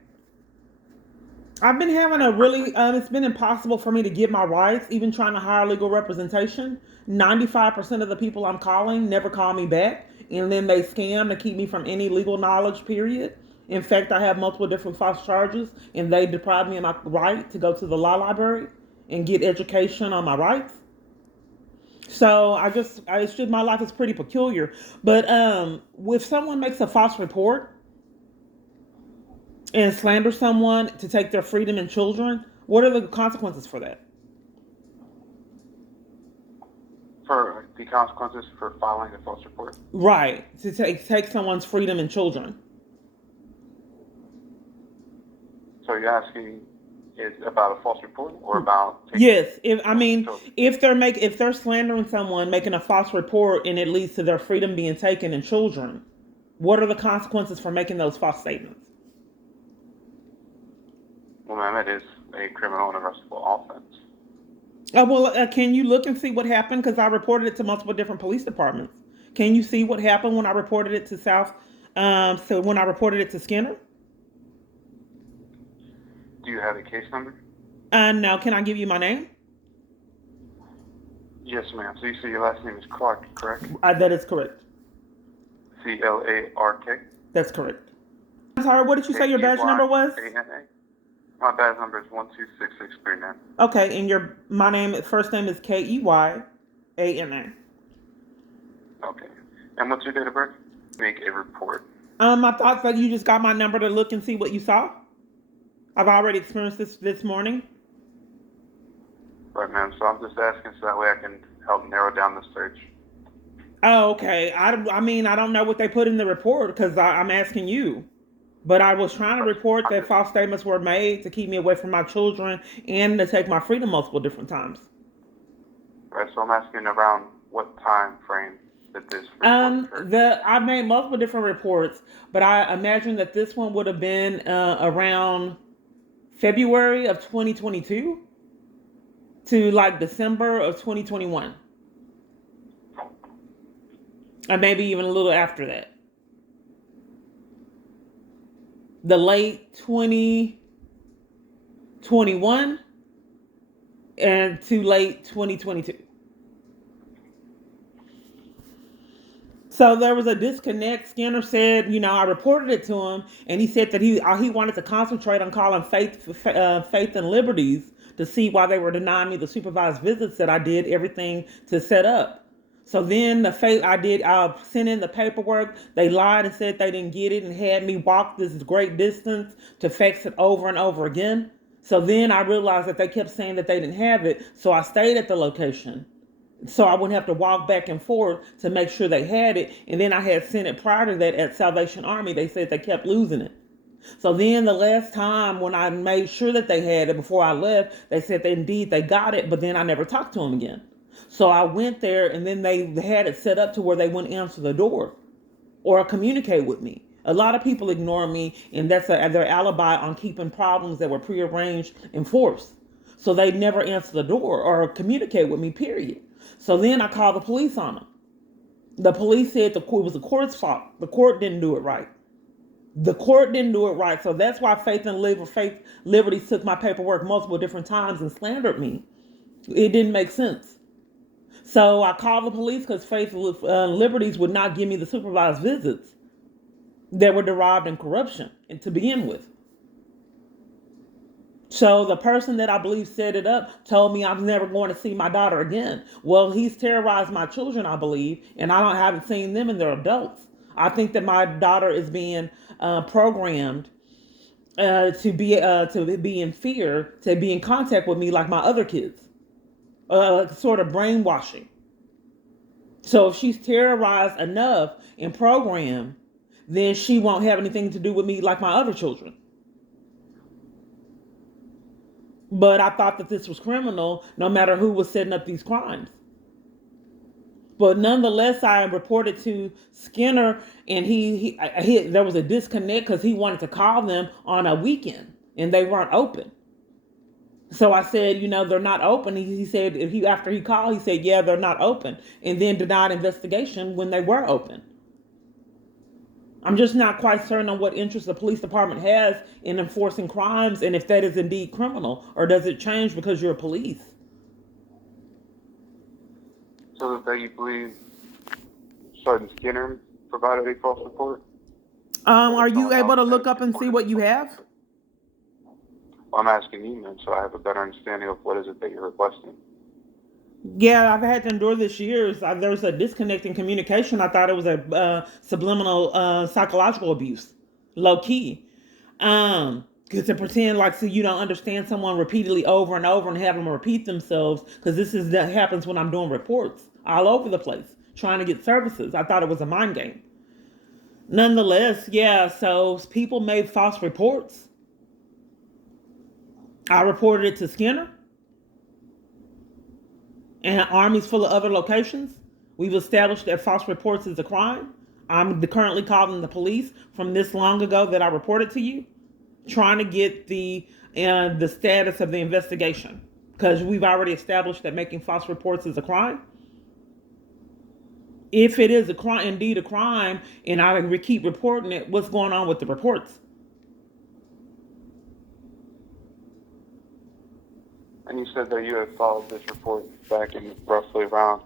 I've been having it's been impossible for me to get my rights, even trying to hire legal representation. 95% of the people I'm calling never call me back, and then they scam to keep me from any legal knowledge, period. In fact, I have multiple different false charges, and they deprive me of my right to go to the law library and get education on my rights. So my life is pretty peculiar. But if someone makes a false report and slander someone to take their freedom and children, what are the consequences for that? For the consequences for filing a false report? Right, to take someone's freedom and children. So you're asking is about a false report or about? Yes, if they're slandering someone, making a false report, and it leads to their freedom being taken and children, what are the consequences for making those false statements? Well, ma'am, it is a criminal and arrestable offense. Can you look and see what happened? Because I reported it to multiple different police departments. Can you see what happened when I reported it to So when I reported it to Skinner? Do you have a case number? No. Can I give you my name? Yes, ma'am. So you say your last name is Clark, correct? That is correct. Clark. That's correct. I'm sorry. What did you say your badge number was? My badge number is 12663, ma'am. Okay, and my first name is Keyana. Okay. And what's your date of birth? Make a report. I thought that you just got my number to look and see what you saw. I've already experienced this morning. Right, ma'am. So I'm just asking so that way I can help narrow down the search. Oh, okay. I mean, I don't know what they put in the report because I'm asking you. But I was trying to report that false statements were made to keep me away from my children and to take my freedom multiple different times. Right, so I'm asking around what time frame that this report occurred. I've made multiple different reports, but I imagine that this one would have been around February of 2022 to like December of 2021, or maybe even a little after that. The late 2021 and to late 2022. So there was a disconnect. Skinner said, I reported it to him, and he said that he wanted to concentrate on calling Faith and Liberties to see why they were denying me the supervised visits that I did everything to set up. So then I sent in the paperwork. They lied and said they didn't get it and had me walk this great distance to fax it over and over again. So then I realized that they kept saying that they didn't have it. So I stayed at the location so I wouldn't have to walk back and forth to make sure they had it. And then I had sent it prior to that at Salvation Army. They said they kept losing it. So then the last time when I made sure that they had it before I left, they said that indeed they got it, but then I never talked to them again. So I went there and then they had it set up to where they wouldn't answer the door or communicate with me. A lot of people ignore me, and that's their alibi on keeping problems that were prearranged enforced. So they never answer the door or communicate with me, period. So then I called the police on them. The police said it was the court's fault. The court didn't do it right. The court didn't do it right. So that's why Faith Liberties took my paperwork multiple different times and slandered me. It didn't make sense. So I called the police because Faith Liberties would not give me the supervised visits that were derived in corruption and to begin with. So the person that I believe set it up told me I'm never going to see my daughter again. Well, he's terrorized my children, I believe, and haven't seen them, and they're adults. I think that my daughter is being programmed to be in fear, to be in contact with me like my other kids, sort of brainwashing. So if she's terrorized enough and programmed, then she won't have anything to do with me like my other children. But I thought that this was criminal no matter who was setting up these crimes. But nonetheless, I reported to Skinner, and there was a disconnect because he wanted to call them on a weekend, and they weren't open. So I said, they're not open. He said, after he called, he said, yeah, they're not open, and then denied investigation when they were open. I'm just not quite certain on what interest the police department has in enforcing crimes and if that is indeed criminal, or does it change because you're police? So that you believe Sergeant Skinner provided a false report? Are you able to look up and see what you have? Well, I'm asking you, man, so I have a better understanding of what is it that you're requesting. Yeah, I've had to endure this years. There's a disconnect in communication. I thought it was a subliminal psychological abuse, low key. Because to pretend like so you don't understand someone repeatedly over and over and have them repeat themselves, because that happens when I'm doing reports all over the place, trying to get services. I thought it was a mind game. Nonetheless, yeah, so people made false reports. I reported it to Skinner and armies full of other locations. We've established that false reports is a crime. I'm currently calling the police from this long ago that I reported to you, trying to get the status of the investigation, because we've already established that making false reports is a crime. If it is indeed a crime, and I keep reporting it, what's going on with the reports? And you said that you had filed this report back in roughly around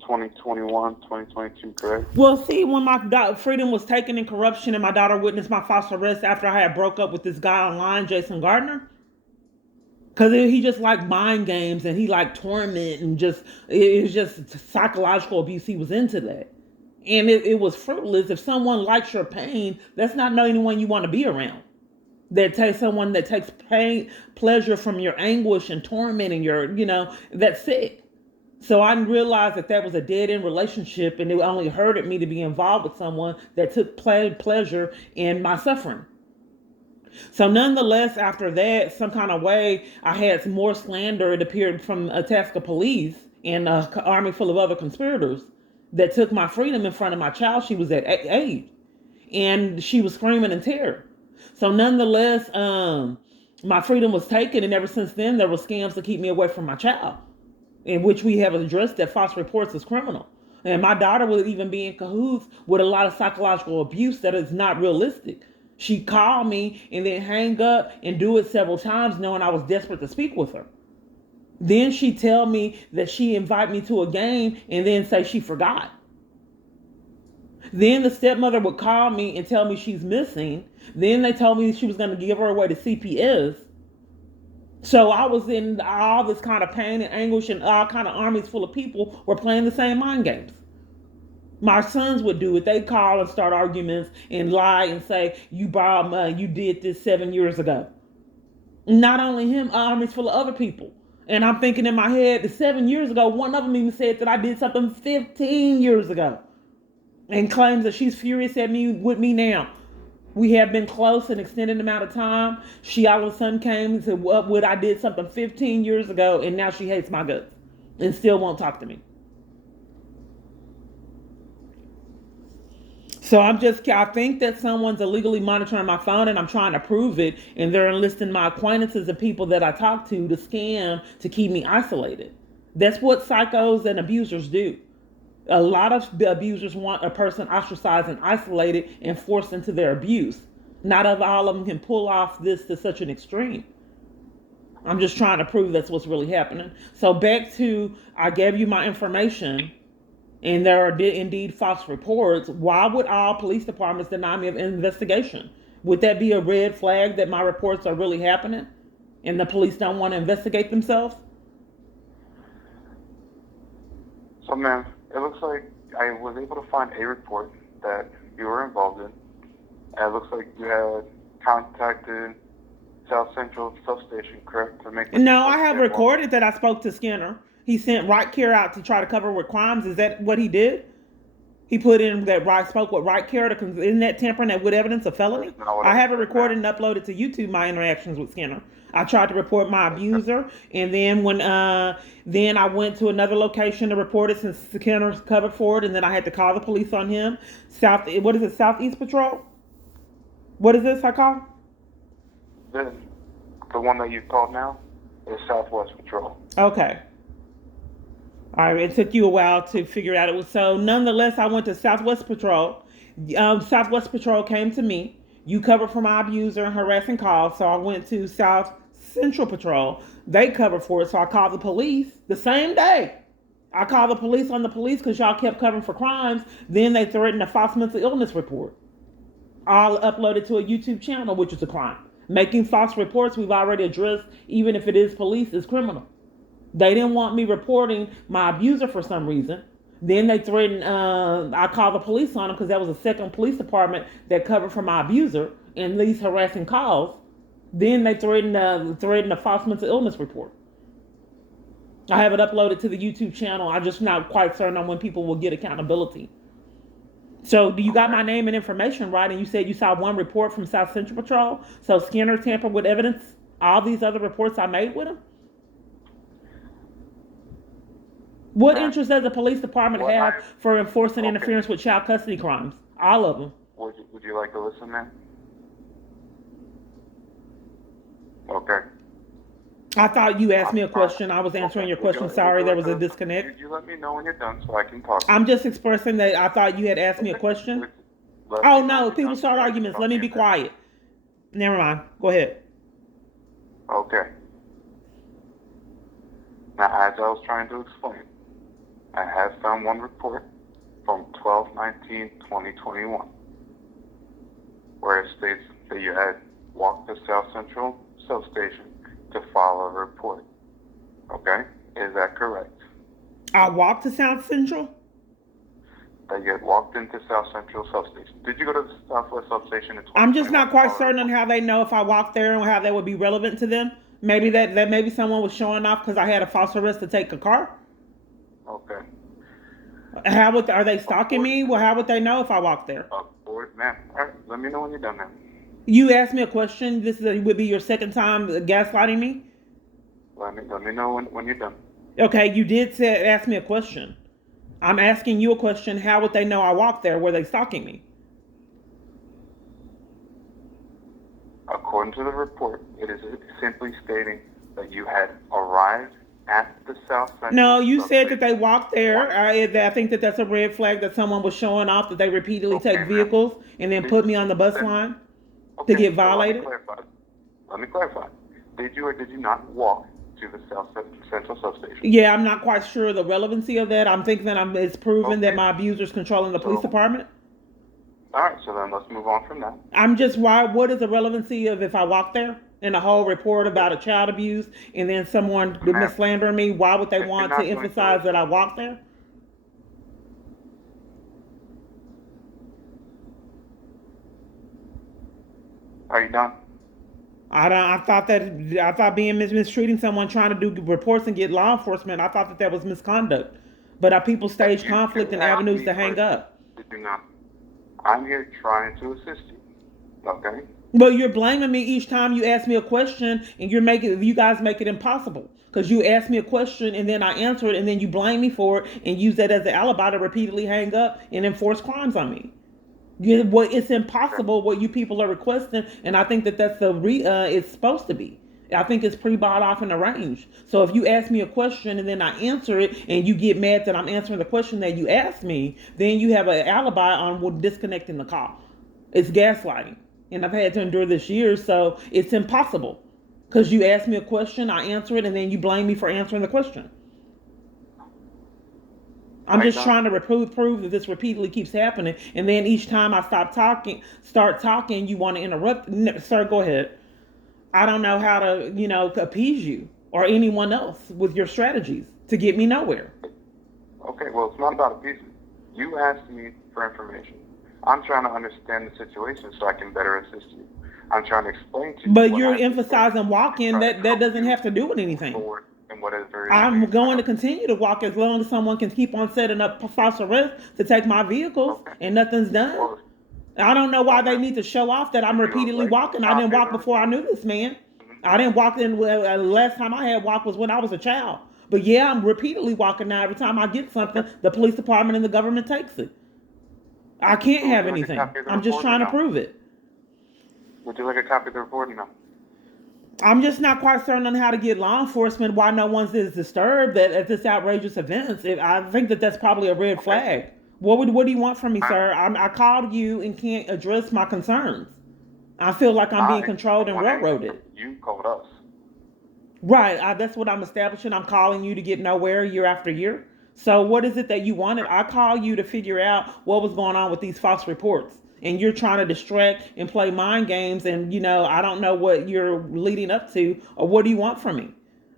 2021, 2022, correct? Well, see, when my freedom was taken in corruption and my daughter witnessed my false arrest after I had broke up with this guy online, Jason Gardner, because he just liked mind games and he liked torment and it was just psychological abuse. He was into that. And it was fruitless. If someone likes your pain, that's not anyone you want to be around. That takes someone that takes pain, pleasure from your anguish and torment and that's sick. So I realized that was a dead end relationship, and it only hurted me to be involved with someone that took pleasure in my suffering. So nonetheless, after that, some kind of way, I had some more slander. It appeared from a task of police and an army full of other conspirators that took my freedom in front of my child. She was at age, and she was screaming in terror. So nonetheless, my freedom was taken, and ever since then, there were scams to keep me away from my child, in which we have addressed that false reports is criminal. And my daughter would even be in cahoots with a lot of psychological abuse that is not realistic. She called me and then hang up and do it several times, knowing I was desperate to speak with her. Then she tell me that she invite me to a game and then say she forgot. Then the stepmother would call me and tell me she's missing. Then they told me she was going to give her away to CPS. So I was in all this kind of pain and anguish, and all kind of armies full of people were playing the same mind games. My sons would do it. They'd call and start arguments and lie and say, you borrowed money, you did this 7 years ago. Not only him, armies full of other people. And I'm thinking in my head, the 7 years ago, one of them even said that I did something 15 years ago. And claims that she's furious at me with me now. We have been close an extended amount of time. She all of a sudden came and said, what would I did something 15 years ago, and now she hates my guts and still won't talk to me. So I think that someone's illegally monitoring my phone, and I'm trying to prove it, and they're enlisting my acquaintances and people that I talk to scam to keep me isolated. That's what psychos and abusers do. A lot of abusers want a person ostracized and isolated and forced into their abuse. Not all of them can pull off this to such an extreme. I'm just trying to prove that's what's really happening. So back to, I gave you my information, and there are indeed false reports. Why would all police departments deny me of investigation? Would that be a red flag that my reports are really happening and the police don't want to investigate themselves? So, ma'am, it looks like I was able to find a report that you were involved in. And it looks like you had contacted South Central Substation, correct? No, I have recorded that I spoke to Skinner. He sent Right Care out to try to cover with crimes. Is that what he did? He put in that spoke with Right Care isn't that tampering that with evidence of felony? I have it recorded and uploaded to YouTube, my interactions with Skinner. I tried to report my abuser, and then then I went to another location to report it since Skinner covered for it, and then I had to call the police on him. Southeast Patrol? What is this I call? The one that you called now is Southwest Patrol. Okay. All right, it took you a while to figure it out. So nonetheless, I went to Southwest Patrol. Southwest Patrol came to me. You covered for my abuser and harassing calls, so I went to South Central Patrol. They covered for it, so I called the police the same day. I called the police on the police because y'all kept covering for crimes. Then they threatened a false mental illness report. I'll upload it to a YouTube channel, which is a crime. Making false reports, we've already addressed, even if it is police, is criminal. They didn't want me reporting my abuser for some reason. Then they threatened, I called the police on them because that was a second police department that covered for my abuser and these harassing calls. Then they threatened a false mental illness report. I have it uploaded to the YouTube channel. I'm just not quite certain on when people will get accountability. So do you got my name and information right? And you said you saw one report from South Central Patrol. So Skinner tampered with evidence. All these other reports I made with him. What interest does the police department have for enforcing interference with child custody crimes? All of them. Would you like to listen, man? Okay. I thought you asked me a question. I was answering your question. Sorry, there was a disconnect. You let me know when you're done so I can talk. I'm just expressing that I thought you had asked me a question. Oh, no, people start arguments. Let me be quiet. Never mind. Go ahead. Okay. Now, as I was trying to explain, I have found one report from 12/19/2021 where it states that you had walked to South Central Substation to file a report. Okay? Is that correct? I walked to South Central? that you had walked into South Central substation. Did you go to the Southwest substation in 2021? I'm just not quite certain on how they know if I walked there and how that would be relevant to them. Maybe that maybe someone was showing off because I had a false arrest to take a car. Okay. How would are they stalking me? Well, how would they know if I walked there? Ma'am. All right, let me know when you're done, ma'am. You asked me a question. Would be your second time gaslighting me. Let me know when you're done. Okay, you did ask me a question. I'm asking you a question. How would they know I walked there? Were they stalking me? According to the report, it is simply stating that you had arrived at the South Central. No, you said substation. that they walked there. I think that that's a red flag that someone was showing off that they repeatedly Okay, take vehicles and then put me on the bus line to get violated. Let me clarify. Did you or did you not walk to the South Central substation? Yeah, I'm not quite sure the relevancy of that. I'm thinking that it's proven that my abuser's controlling the police department. All right, so then let's move on from that. I'm just what is the relevancy of if I walk there and a whole report about a child abuse and then someone slandering me? Why would they want to emphasize that I walked there? Are you done? I thought being mistreating someone trying to do reports and get law enforcement. I thought that was misconduct. But people stage conflict and avenues to hang up. Did you not? I'm here trying to assist you. Okay. Well, you're blaming me each time you ask me a question, and you guys make it impossible because you ask me a question and then I answer it, and then you blame me for it and use that as an alibi to repeatedly hang up and enforce crimes on me. It's impossible what you people are requesting, and I think that's it's supposed to be. I think it's pre-bought off and arranged. So if you ask me a question and then I answer it, and you get mad that I'm answering the question that you asked me, then you have an alibi on disconnecting the call. It's gaslighting, and I've had to endure this years, so it's impossible. Because you ask me a question, I answer it, and then you blame me for answering the question. I'm just trying to prove that this repeatedly keeps happening, and then each time I start talking, you want to interrupt. No, sir, go ahead. I don't know how to, appease you or anyone else with your strategies to get me nowhere. Okay, well, it's not about appeasement. You asked me for information. I'm trying to understand the situation so I can better assist you. I'm trying to explain to you. But you're emphasizing walking. That doesn't have to do with anything. I'm going to continue to walk as long as someone can keep on setting up false arrests to take my vehicles and nothing's done. Well, I don't know why they need to show off that I'm repeatedly walking. I didn't walk before I knew this man. I didn't walk in. Last time I had walked was when I was a child. But yeah, I'm repeatedly walking now. Every time I get something, the police department and the government takes it. I can't have anything. I'm just trying to prove it. Would you like a copy of the report or no? I'm just not quite certain on how to get law enforcement, why no one is disturbed at this outrageous events. I think that's probably a red flag. What do you want from me, sir? I called you and can't address my concerns. I feel like I'm being controlled and railroaded. You called us. Right. That's what I'm establishing. I'm calling you to get nowhere year after year. So what is it that you wanted? I called you to figure out what was going on with these false reports. And you're trying to distract and play mind games. And, I don't know what you're leading up to or what do you want from me?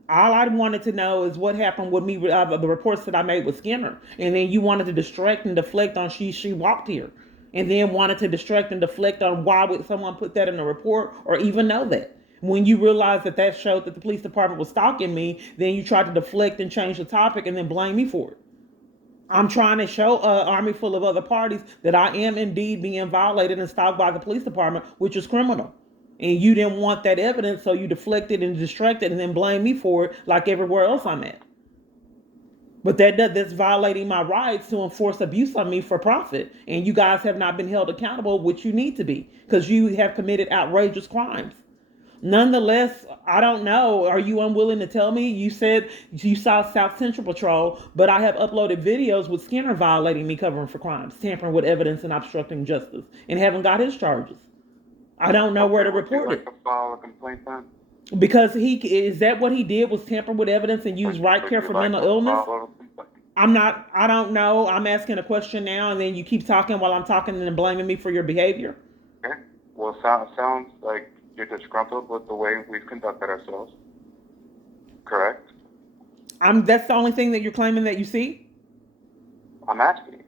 All I wanted to know is what happened with me, the reports that I made with Skinner. And then you wanted to distract and deflect on she walked here. And then wanted to distract and deflect on why would someone put that in a report or even know that. When you realized that showed that the police department was stalking me, then you tried to deflect and change the topic and then blame me for it. I'm trying to show an army full of other parties that I am indeed being violated and stalked by the police department, which is criminal. And you didn't want that evidence, so you deflected and distracted and then blame me for it like everywhere else I'm at. But that's violating my rights to enforce abuse on me for profit. And you guys have not been held accountable, which you need to be, because you have committed outrageous crimes. Nonetheless, I don't know. Are you unwilling to tell me? You said you saw South Central Patrol, but I have uploaded videos with Skinner violating me, covering for crimes, tampering with evidence, and obstructing justice, and haven't got his charges. I don't know where to report it. To file a complaint then? Because is that what he did, was tamper with evidence and use right care for mental illness? I don't know. I'm asking a question now, and then you keep talking while I'm talking and then blaming me for your behavior. Okay. Well, sounds like you're disgruntled with the way we've conducted ourselves. Correct? That's the only thing that you're claiming that you see? I'm asking you.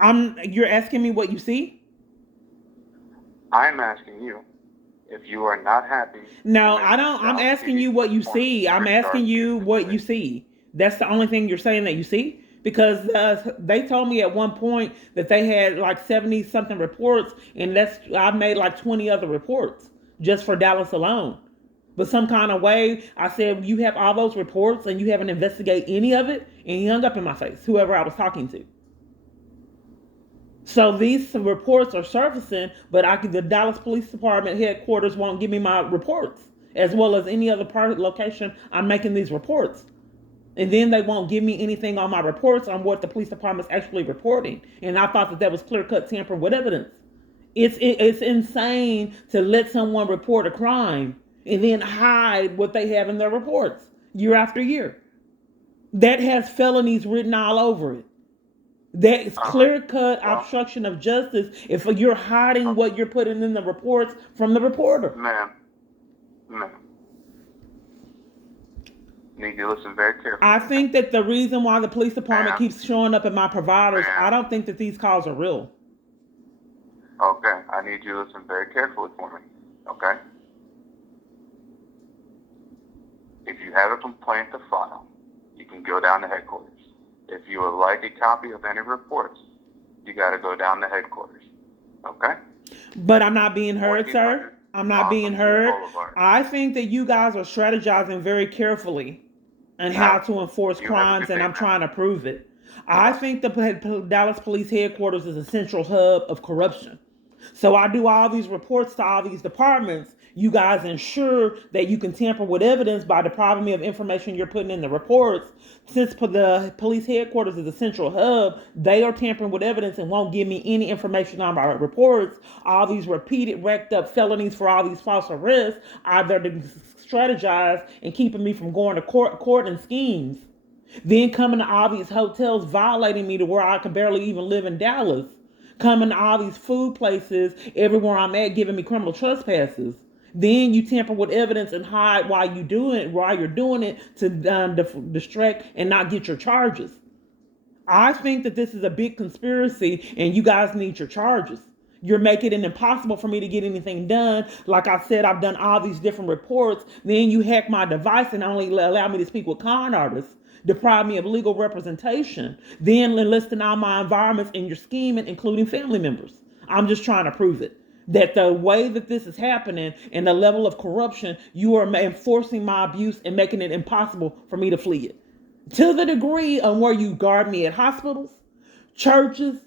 You're asking me what you see? I'm asking you if you are not happy No, with I don't. I'm Dallas asking PD's you what you performance see. I'm asking regarding the you what you situation. see. That's the only thing you're saying that you see? Because they told me at one point that they had like 70 something reports, and I've made like 20 other reports just for Dallas alone. But some kind of way, I said, you have all those reports and you haven't investigated any of it, and he hung up in my face, whoever I was talking to. So these reports are surfacing, but the Dallas Police Department headquarters won't give me my reports, as well as any other part location I'm making these reports. And then they won't give me anything on my reports on what the police department's actually reporting. And I thought that was clear cut tampering with evidence. It's insane to let someone report a crime and then hide what they have in their reports year after year. That has felonies written all over it. That is All right. clear cut Well, obstruction of justice if you're hiding what you're putting in the reports from the reporter. ma'am, ma'am, need to listen very carefully. I think that the reason why the police department Ma'am, keeps showing up at my providers, I ma'am. don't think that these calls are real. Okay, I need you to listen very carefully for me. Okay? If you have a complaint to file, you can go down to headquarters. If you would like a copy of any reports, you got to go down to headquarters. Okay? But I'm not being heard, sir. 1400 I'm not being Awesome Hill heard. Boulevard. I think that you guys are strategizing very carefully on how Now, to enforce you have a crimes, good and day, I'm ma'am. trying to prove it. I think the Dallas Police Headquarters is a central hub of corruption. So I do all these reports to all these departments. You guys ensure that you can tamper with evidence by depriving me of information you're putting in the reports. Since the police headquarters is a central hub, they are tampering with evidence and won't give me any information on my reports. All these repeated, racked up felonies for all these false arrests are there to strategize and keeping me from going to court and schemes. Then coming to all these hotels violating me to where I can barely even live in Dallas. Coming to all these food places everywhere I'm at giving me criminal trespasses. Then you tamper with evidence and hide while you're doing it to distract and not get your charges. I think that this is a big conspiracy and you guys need your charges. You're making it impossible for me to get anything done. Like I said, I've done all these different reports. Then you hack my device and only allow me to speak with con artists, deprive me of legal representation, then enlisting all my environments in your scheming, including family members. I'm just trying to prove it. That the way that this is happening and the level of corruption, you are enforcing my abuse and making it impossible for me to flee it to the degree of where you guard me at hospitals, churches,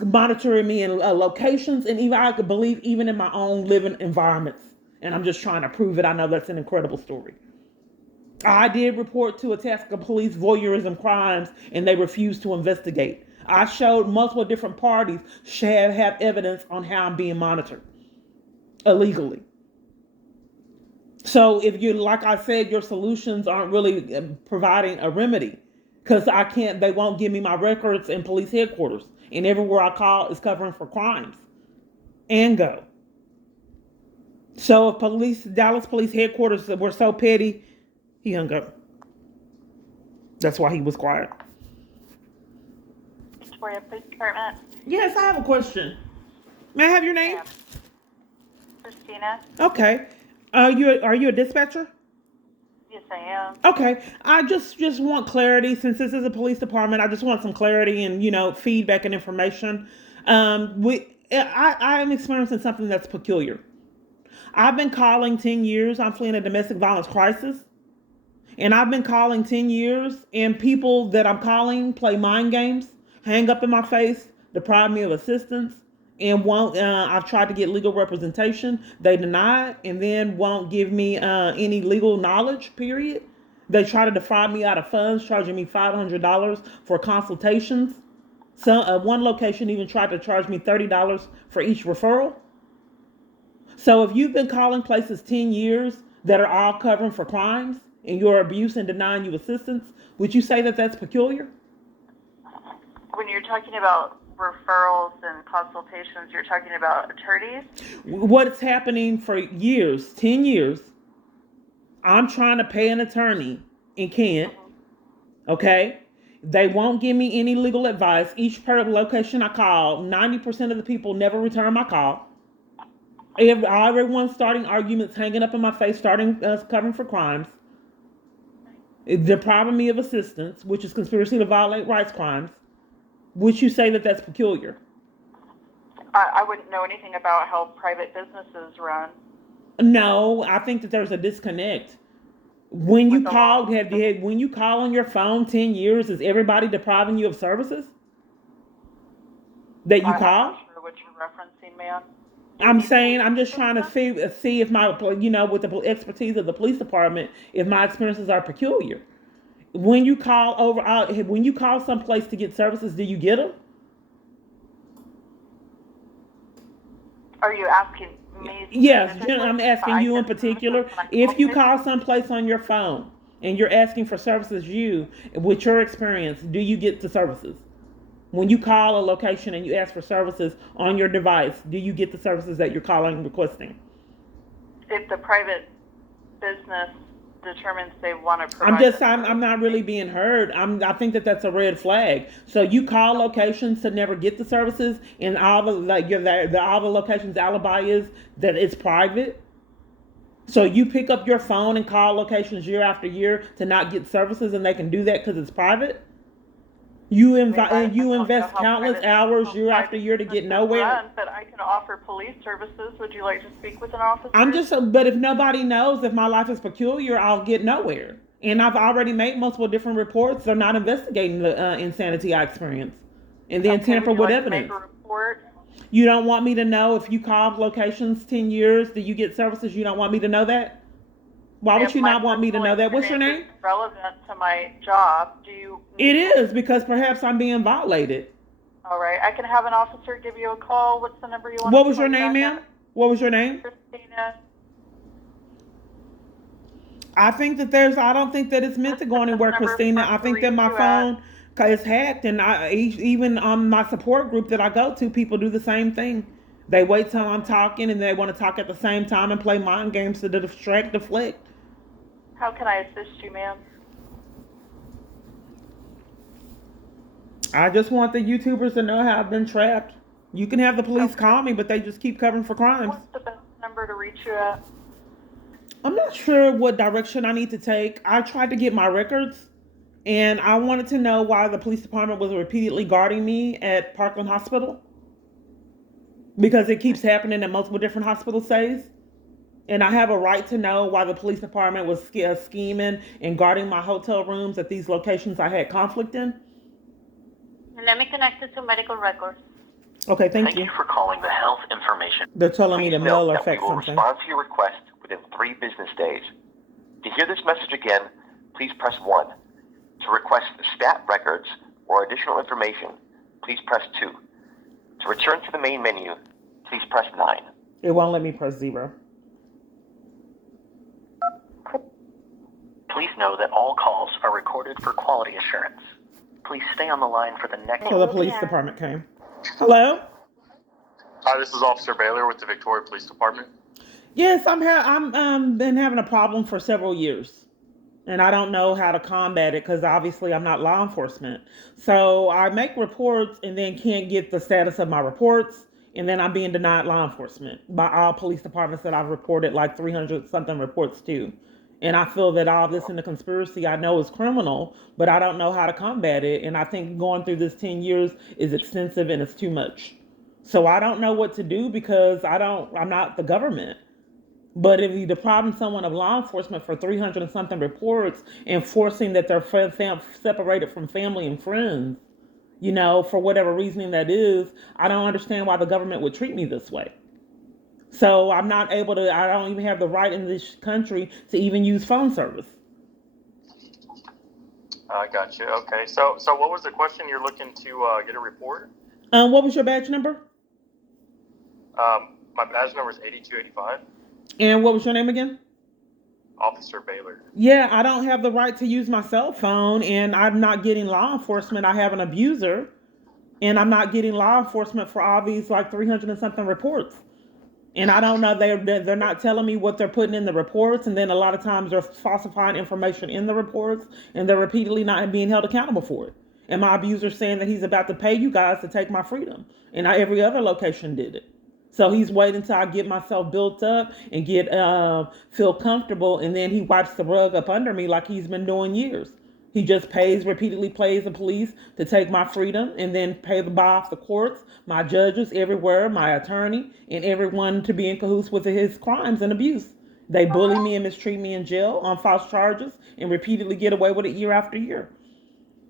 monitoring me in locations, and even I could believe even in my own living environments. And I'm just trying to prove it. I know that's an incredible story. I did report to a task of police voyeurism crimes, and they refused to investigate. I showed multiple different parties have evidence on how I'm being monitored illegally. So if you, like I said, your solutions aren't really providing a remedy because they won't give me my records in police headquarters. And everywhere I call is covering for crimes and go. So if Dallas police headquarters were so petty, he hung up. That's why he was quiet. Victoria Police Department. Yes, I have a question. May I have your name? Yeah. Christina. Okay. Are you a dispatcher? Yes, I am. Okay, I just want clarity since this is a police department. I just want some clarity and feedback and information. I am experiencing something that's peculiar. I've been calling 10 years. I'm fleeing a domestic violence crisis, and I've been calling 10 years. And people that I'm calling play mind games, hang up in my face, deprive me of assistance, and won't. I've tried to get legal representation. They deny it, and then won't give me any legal knowledge. Period. They try to defraud me out of funds, charging me $500 for consultations. One location even tried to charge me $30 for each referral. So if you've been calling places 10 years that are all covering for crimes and your abuse and denying you assistance, would you say that that's peculiar? When you're talking about referrals and consultations, you're talking about attorneys? What's happening for years, 10 years, I'm trying to pay an attorney and can't. Okay? They won't give me any legal advice. Each per location I call, 90% of the people never return my call. Everyone's starting arguments, hanging up in my face, starting covering for crimes, depriving me of assistance, which is conspiracy to violate rights crimes. Would you say that that's peculiar? I wouldn't know anything about how private businesses run. No, I think that there's a disconnect. When you With the law. call, when you call on your phone 10 years, is everybody depriving you of services that you I'm call? not sure what you're referencing, ma'am. I'm saying, I'm just trying to see if my, with the expertise of the police department, if my experiences are peculiar. When you call when you call someplace to get services, do you get them? Are you asking me? Yes, specifically I'm if asking I you in get services particular. when I If you it? call someplace on your phone and you're asking for services, with your experience, do you get the services? When you call a location and you ask for services on your device, do you get the services that you're calling and requesting? If the private business determines they want to provide I'm not really being heard. I think that that's a red flag. So you call locations to never get the services, and all all the locations' alibi is that it's private. So you pick up your phone and call locations year after year to not get services, and they can do that because it's private. You invest countless hours year after year to get nowhere. But I can offer police services. Would you like to speak with an officer? But if nobody knows if my life is peculiar, I'll get nowhere. And I've already made multiple different reports. They're not investigating the insanity I experienced, and then tamper with evidence. Make a report? You don't want me to know if you call locations 10 years, do you get services? You don't want me to know that? Why would you not want me to know that? What's your name? Relevant to my job. Do you? It is, because perhaps I'm being violated. All right. I can have an officer give you a call. What's the number you want? What was your name, ma'am? What was your name? Christina. I don't think that it's meant to go anywhere, Christina. I think that my phone is hacked, and even on my support group that I go to, people do the same thing. They wait till I'm talking, and they want to talk at the same time and play mind games to deflect. How can I assist you, ma'am? I just want the YouTubers to know how I've been trapped. You can have the police call me, but they just keep covering for crimes. What's the best number to reach you at? I'm not sure what direction I need to take. I tried to get my records, and I wanted to know why the police department was repeatedly guarding me at Parkland Hospital. Because it keeps happening at multiple different hospital stays. And I have a right to know why the police department was scheming and guarding my hotel rooms at these locations I had conflict in. Let me connect it to medical records. Okay, thank you. Thank you for calling the health information. They're telling me to Please mail note or that we fax will something. respond to your request within 3 business days. To hear this message again, please press 1. To request stat records or additional information, please press 2. To return to the main menu, please press 9. It won't let me press 0. Please know that all calls are recorded for quality assurance. Please stay on the line for the next... So the police department came. Hello? Hi, this is Officer Baylor with the Victoria Police Department. Yes, I'm been having a problem for several years, and I don't know how to combat it because obviously I'm not law enforcement. So I make reports and then can't get the status of my reports, and then I'm being denied law enforcement by all police departments that I've reported like 300 something reports to. And I feel that all this in the conspiracy I know is criminal, but I don't know how to combat it. And I think going through this 10 years is extensive and it's too much. So I don't know what to do because I'm not the government. But if you're depriving someone of law enforcement for 300 and something reports and forcing that they're separated from family and friends, for whatever reasoning that is, I don't understand why the government would treat me this way. So I don't even have the right in this country to even use phone service. I got you. Okay. So what was the question? You're looking to get a report? What was your badge number? My badge number is 8285. And what was your name again? Officer Baylor. Yeah, I don't have the right to use my cell phone, and I'm not getting law enforcement. I have an abuser, and I'm not getting law enforcement for all these like 300 and something reports. And I don't know, they're not telling me what they're putting in the reports, and then a lot of times they're falsifying information in the reports, and they're repeatedly not being held accountable for it. and my abuser's saying that he's about to pay you guys to take my freedom. And every other location did it. So he's waiting until I get myself built up and get feel comfortable, and then he wipes the rug up under me like he's been doing years. He just repeatedly pays the police to take my freedom, and then pay the buy off the courts, my judges everywhere, my attorney, and everyone to be in cahoots with his crimes and abuse. They bully me and mistreat me in jail on false charges and repeatedly get away with it year after year.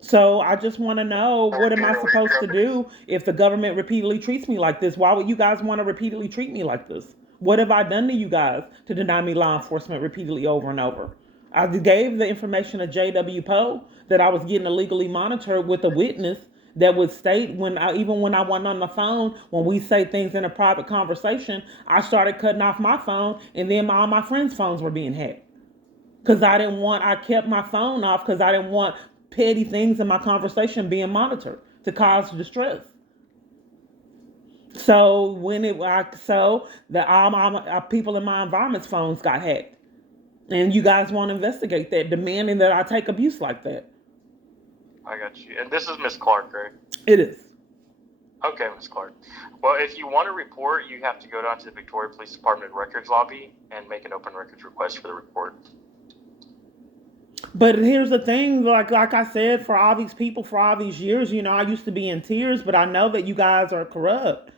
So I just want to know, what am I supposed to do if the government repeatedly treats me like this? Why would you guys want to repeatedly treat me like this? What have I done to you guys to deny me law enforcement repeatedly over and over? I gave the information to J.W. Poe that I was getting illegally monitored with a witness that would state even when I went on the phone, when we say things in a private conversation, I started cutting off my phone, and then all my friends' phones were being hacked. Because I kept my phone off because I didn't want petty things in my conversation being monitored to cause distress. So all my people in my environment's phones got hacked, and you guys want to investigate that, demanding that I take abuse like that. I got you. And this is Miss Clark, right? It is. Okay, Miss Clark. Well, if you want to report, you have to go down to the Victoria Police Department records lobby and make an open records request for the report. But here's the thing, like I said, for all these people, for all these years, I used to be in tears, but I know that you guys are corrupt.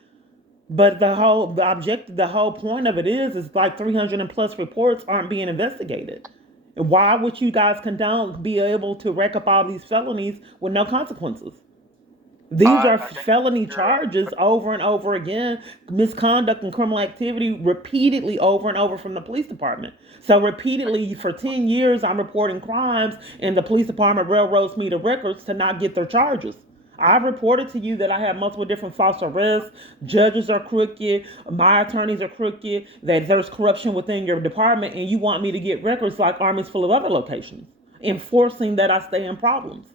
But the whole point of it is like 300 and plus reports aren't being investigated. Why would you guys be able to rack up all these felonies with no consequences? These are felony charges over and over again, misconduct and criminal activity repeatedly over and over from the police department. So repeatedly for 10 years, I'm reporting crimes, and the police department railroads me to records to not get their charges. I've reported to you that I have multiple different false arrests, judges are crooked, my attorneys are crooked, that there's corruption within your department, and you want me to get records like armies full of other locations, enforcing that I stay in problems.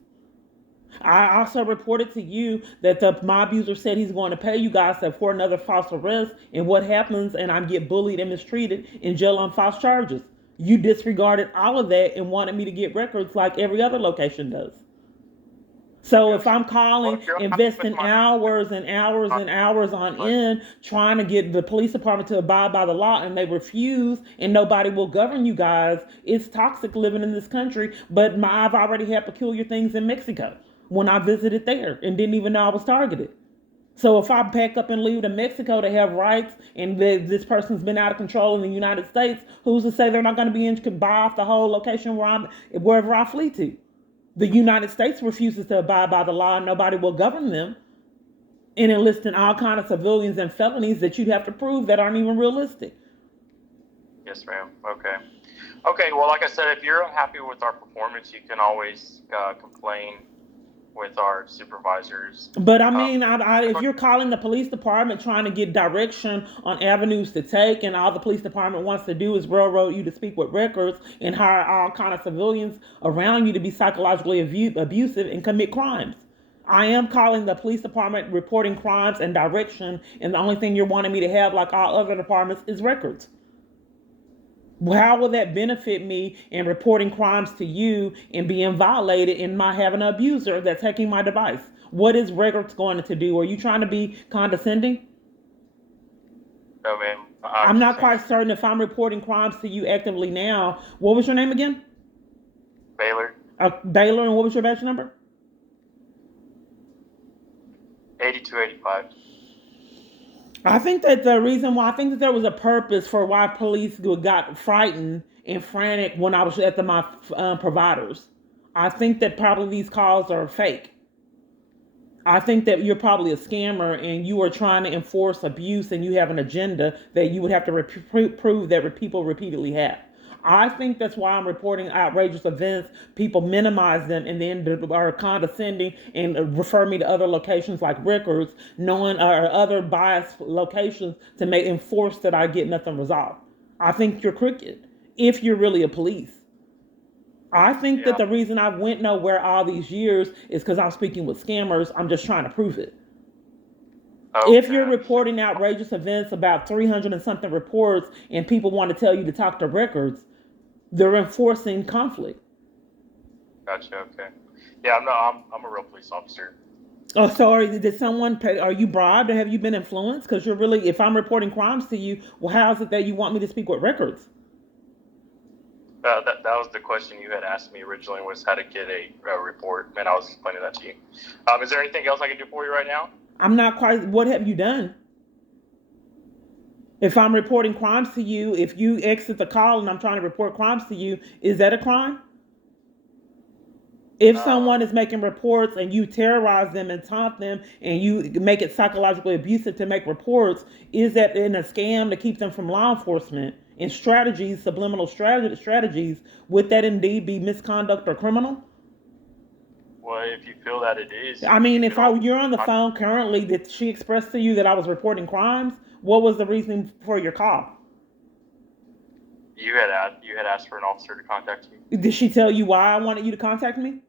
I also reported to you that my abuser said he's going to pay you guys for another false arrest, and what happens, and I get bullied and mistreated in jail on false charges. You disregarded all of that and wanted me to get records like every other location does. So if I'm calling, investing hours and hours and hours on end, trying to get the police department to abide by the law, and they refuse, and nobody will govern you guys, it's toxic living in this country. But I've already had peculiar things in Mexico when I visited there and didn't even know I was targeted. So if I pack up and leave to Mexico to have rights, and this person's been out of control in the United States, who's to say they're not going to be in buy off the whole location wherever I flee to? The United States refuses to abide by the law, and nobody will govern them, and enlisting all kinds of civilians and felonies that you'd have to prove that aren't even realistic. Yes, ma'am. Okay. Okay, well, like I said, if you're unhappy with our performance, you can always complain with our supervisors. But I mean, if you're calling the police department trying to get direction on avenues to take, and all the police department wants to do is railroad you to speak with records and hire all kind of civilians around you to be psychologically abusive and commit crimes. I am calling the police department, reporting crimes and direction, and the only thing you're wanting me to have, like all other departments, is records. How will that benefit me in reporting crimes to you and being violated in my having an abuser that's hacking my device? What is records going to do? Are you trying to be condescending? No, ma'am. I'm not quite certain if I'm reporting crimes to you actively now. What was your name again? Baylor. Baylor, and what was your badge number? 8285. I think that the reason why, I think that there was a purpose for why police got frightened and frantic when I was at my providers. I think that probably these calls are fake. I think that you're probably a scammer, and you are trying to enforce abuse, and you have an agenda that you would have to prove that people repeatedly have. I think that's why I'm reporting outrageous events. People minimize them and then are condescending and refer me to other locations like records, knowing or other biased locations to enforce that I get nothing resolved. I think you're crooked if you're really a police. I think that the reason I went nowhere all these years is because I'm speaking with scammers. I'm just trying to prove it. Okay. If you're reporting outrageous events, about 300 and something reports, and people want to tell you to talk to records, they're enforcing conflict. Gotcha. Okay. Yeah, I'm not. I'm a real police officer. Oh, so did someone pay? Are you bribed or have you been influenced? Because you're really, if I'm reporting crimes to you, well, how is it that you want me to speak with records? That was the question you had asked me originally, was how to get a report, and I was explaining that to you. Is there anything else I can do for you right now? I'm not quite. What have you done? If I'm reporting crimes to you, if you exit the call and I'm trying to report crimes to you, is that a crime? If someone is making reports and you terrorize them and taunt them and you make it psychologically abusive to make reports, is that in a scam to keep them from law enforcement? And strategies, subliminal strategies, would that indeed be misconduct or criminal? Well, if you feel that it is, I mean, you if can always you're on the phone currently, did she express to you that I was reporting crimes? What was the reason for your call? You had asked for an officer to contact you. Did she tell you why I wanted you to contact me?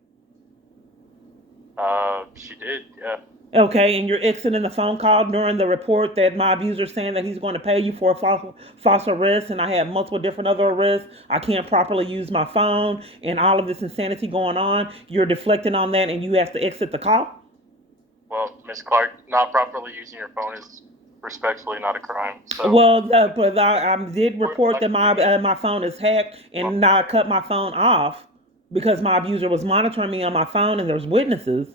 She did, yeah. Okay, and you're exiting the phone call during the report that my abuser saying that he's going to pay you for a false arrest, and I have multiple different other arrests. I can't properly use my phone, and all of this insanity going on. You're deflecting on that, and you have to exit the call. Well, Ms. Clark, not properly using your phone is respectfully not a crime. So. Well, but I did report that my phone is hacked, and I cut my phone off because my abuser was monitoring me on my phone, and there's witnesses.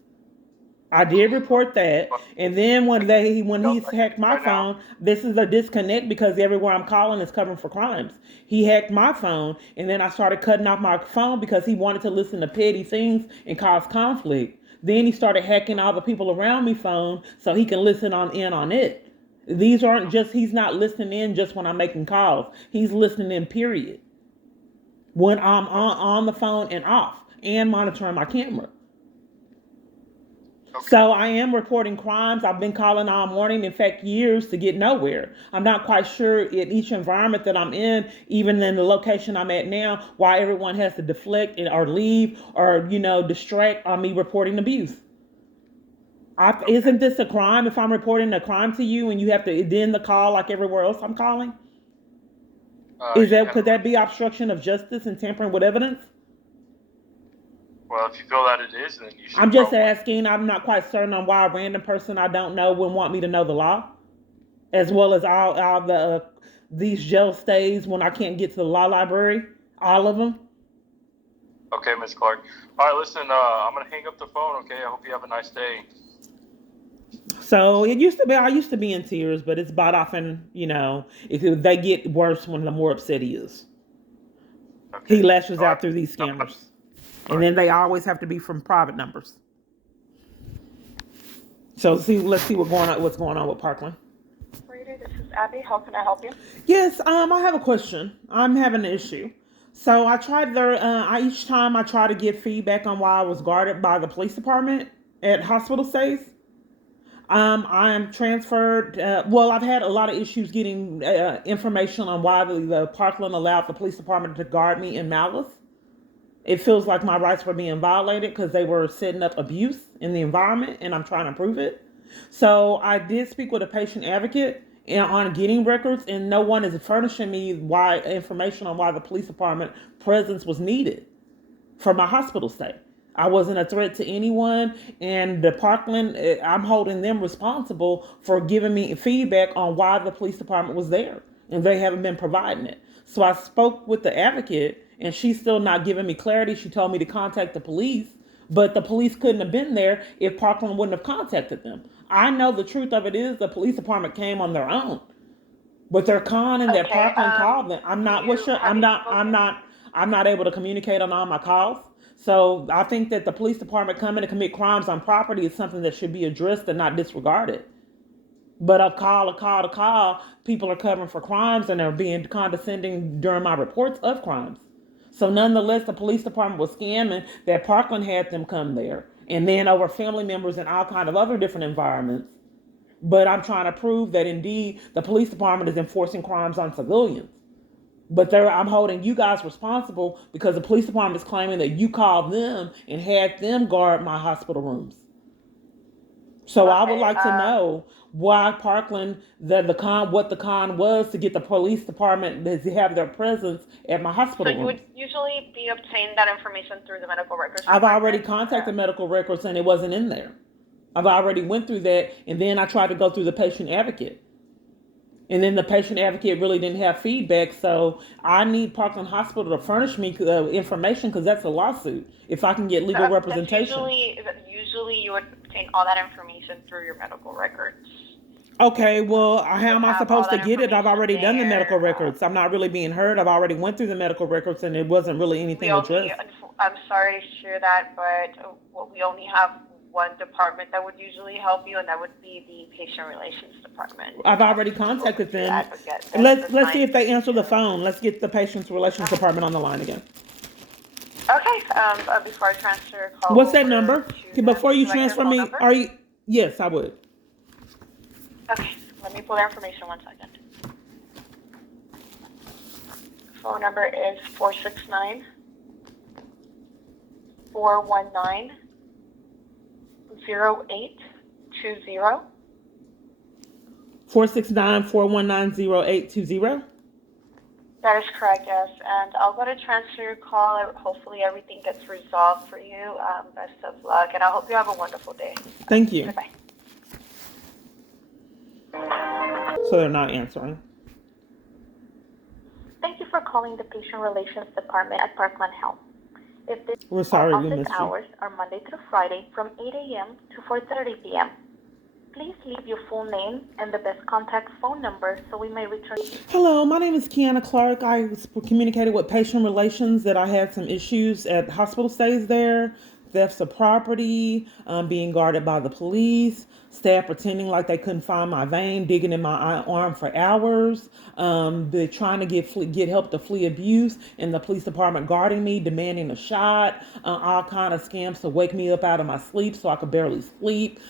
I did report that, and then when he hacked my phone, this is a disconnect because everywhere I'm calling is covering for crimes. He hacked my phone, and then I started cutting off my phone because he wanted to listen to petty things and cause conflict. Then he started hacking all the people around me phone so he can listen on it. These aren't just, he's not listening in just when I'm making calls. He's listening in, period. When I'm on the phone and off and monitoring my camera. Okay. So I am reporting crimes. I've been calling all morning, in fact, years to get nowhere. I'm not quite sure in each environment that I'm in, even in the location I'm at now, why everyone has to deflect or leave or, distract on me reporting abuse. Isn't this a crime if I'm reporting a crime to you and you have to end the call like everywhere else I'm calling? Could that be obstruction of justice and tampering with evidence? Well, if you feel that it is, then you should. I'm just asking. I'm not quite certain on why a random person I don't know would want me to know the law, as well as all the these jail stays when I can't get to the law library. All of them. Okay, Ms. Clark. All right, listen. I'm gonna hang up the phone. Okay. I hope you have a nice day. So it used to be. I used to be in tears, but it's about often. They get worse when the more upset he is. Okay. He lashes out through these scammers. And then they always have to be from private numbers. So let's see what's going on with Parkland. This is Abby. How can I help you? Yes, I have a question. I'm having an issue. So I tried each time I try to get feedback on why I was guarded by the police department at hospital stays. I am transferred. I've had a lot of issues getting information on why the Parkland allowed the police department to guard me in malice. It feels like my rights were being violated because they were setting up abuse in the environment, and I'm trying to prove it. So I did speak with a patient advocate on getting records, and no one is furnishing me information on why the police department presence was needed for my hospital stay. I wasn't a threat to anyone, and the Parkland, I'm holding them responsible for giving me feedback on why the police department was there, and they haven't been providing it. So I spoke with the advocate, and she's still not giving me clarity. She told me to contact the police, but the police couldn't have been there if Parkland wouldn't have contacted them. I know the truth of it is the police department came on their own, but they're conning that Parkland called them. I'm not able to communicate on all my calls. So I think that the police department coming to commit crimes on property is something that should be addressed and not disregarded. But a call, people are covering for crimes and they're being condescending during my reports of crimes. So nonetheless, the police department was scamming that Parkland had them come there. And then over family members and all kind of other different environments. But I'm trying to prove that indeed the police department is enforcing crimes on civilians. But I'm holding you guys responsible because the police department is claiming that you called them and had them guard my hospital rooms. So I would Okay, like to know why Parkland, what the con was to get the police department to have their presence at my so hospital you would rooms. usually be obtaining that information through the medical records I've already department. contacted medical records and it wasn't in there. I've already went through that, and then I tried to go through the patient advocate. And then the patient advocate really didn't have feedback, so I need Parkland Hospital to furnish me information because that's a lawsuit. If I can get legal That's representation. usually you would obtain all that information through your medical records. Okay, well, how am I Have all supposed to that get it? I've information already done the medical there. records. I'm not really being heard. I've already went through the medical records, and it wasn't really anything addressed. I'm sorry to hear that, but we only have one department that would usually help you, and that would be the patient relations department. I've already contacted them. Advocate. Let's see if they answer the phone. Let's get the patients relations department on the line again. Okay. Before I transfer your call, What's that over number? to Okay, before you select your transfer phone me, number? are you? Yes, I would. Okay. Let me pull the information 1 second. Phone number is 469-419-0820. Four 469-419-0820. That is correct, yes. And I'll go to transfer your call. Hopefully everything gets resolved for you. Best of luck, and I hope you have a wonderful day. Thank you. Goodbye. So they're not answering. Thank you for calling the Patient Relations Department at Parkland Health. If this We're sorry we office missed you. hours are Monday through Friday from 8 a.m. to 4:30 p.m. Please leave your full name and the best contact phone number so we may return. Hello, my name is Kiana Clark. I was communicated with patient relations that I had some issues at hospital stays there, thefts of property, being guarded by the police, staff pretending like they couldn't find my vein, digging in my arm for hours, they're trying to get help to flee abuse, and the police department guarding me, demanding a shot, all kind of scams to wake me up out of my sleep so I could barely sleep,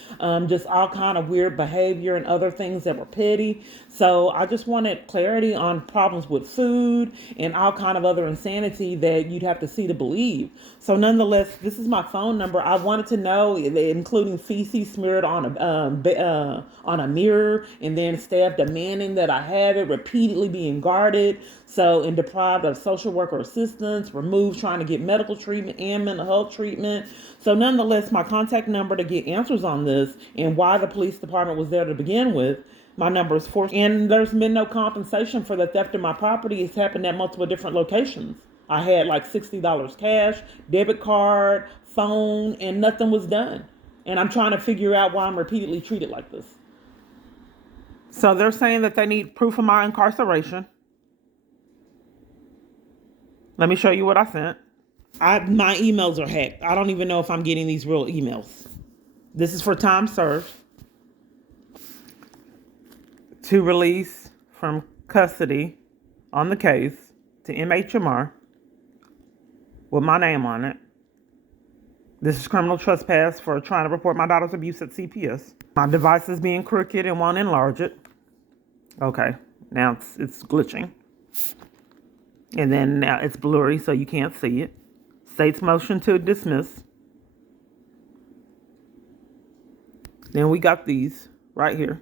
just all kind of weird behavior and other things that were petty. So I just wanted clarity on problems with food and all kind of other insanity that you'd have to see to believe. So nonetheless, this is my phone number. I wanted to know, including feces smeared on a mirror, and then staff demanding that I have it, repeatedly being guarded, and deprived of social worker assistance, removed trying to get medical treatment and mental health treatment. So nonetheless, my contact number to get answers on this and why the police department was there to begin with. My number is 4, and there's been no compensation for the theft of my property. It's happened at multiple different locations. I had like $60 cash, debit card, phone, and nothing was done. And I'm trying to figure out why I'm repeatedly treated like this. So they're saying that they need proof of my incarceration. Let me show you what I sent. My emails are hacked. I don't even know if I'm getting these real emails. This is for time served. To release from custody on the case to MHMR with my name on it. This is criminal trespass for trying to report my daughter's abuse at CPS. My device is being crooked and won't enlarge it. Okay, now it's glitching. And then now it's blurry so you can't see it. State's motion to dismiss. Then we got these right here.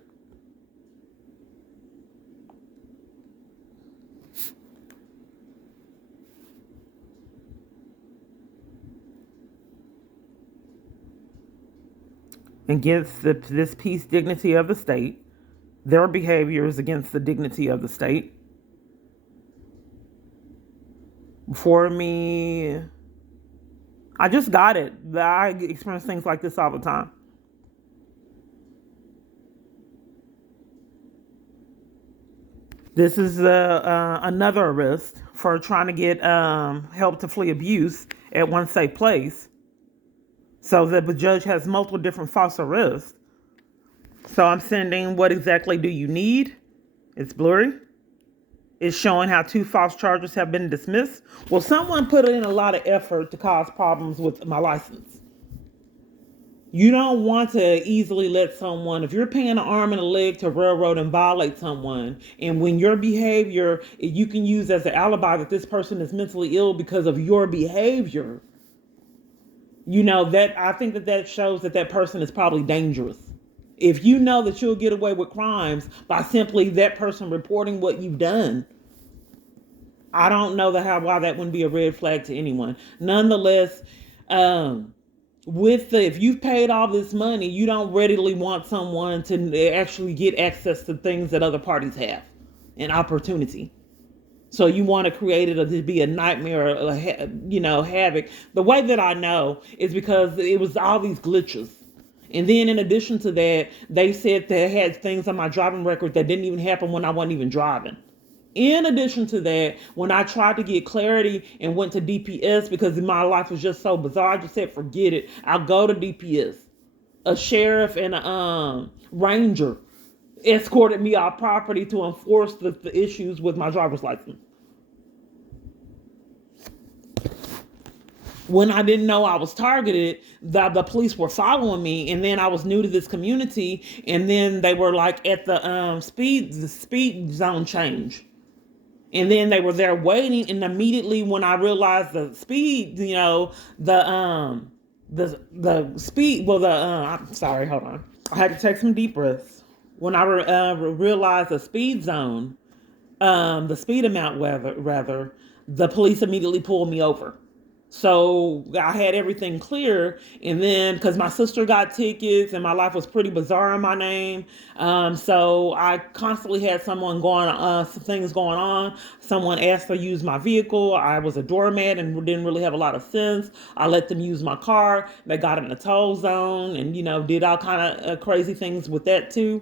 Against this piece dignity of the state, their behaviors against the dignity of the state. For me, I just got it. I experience things like this all the time. This is another arrest for trying to get help to flee abuse at one safe place. So the judge has multiple different false arrests. So I'm sending, what exactly do you need? It's blurry. It's showing how 2 false charges have been dismissed. Well, someone put in a lot of effort to cause problems with my license. You don't want to easily let someone, if you're paying an arm and a leg to railroad and violate someone, and when your behavior, you can use as an alibi that this person is mentally ill because of your behavior. That I think that shows that person is probably dangerous. If you know that you'll get away with crimes by simply that person reporting what you've done, I don't know why that wouldn't be a red flag to anyone. Nonetheless, if you've paid all this money, you don't readily want someone to actually get access to things that other parties have, an opportunity. So you want to create it to be a nightmare, havoc. The way that I know is because it was all these glitches. And then in addition to that, they said they had things on my driving record that didn't even happen when I wasn't even driving. In addition to that, when I tried to get clarity and went to DPS because my life was just so bizarre, I just said, forget it. I'll go to DPS. A sheriff and a ranger escorted me off property to enforce the issues with my driver's license. When I didn't know I was targeted, the police were following me, and then I was new to this community, and then they were like at the speed zone change. And then they were there waiting, and immediately when I realized the speed, I'm sorry, hold on. I had to take some deep breaths. When I realized the speed zone, the speed amount rather, the police immediately pulled me over. So I had everything clear, and then because my sister got tickets and my life was pretty bizarre in my name, so I constantly had some things going on. Someone asked to use my vehicle. I was a doormat and didn't really have a lot of sense. I let them use my car. They got in a toll zone and did all kind of crazy things with that too.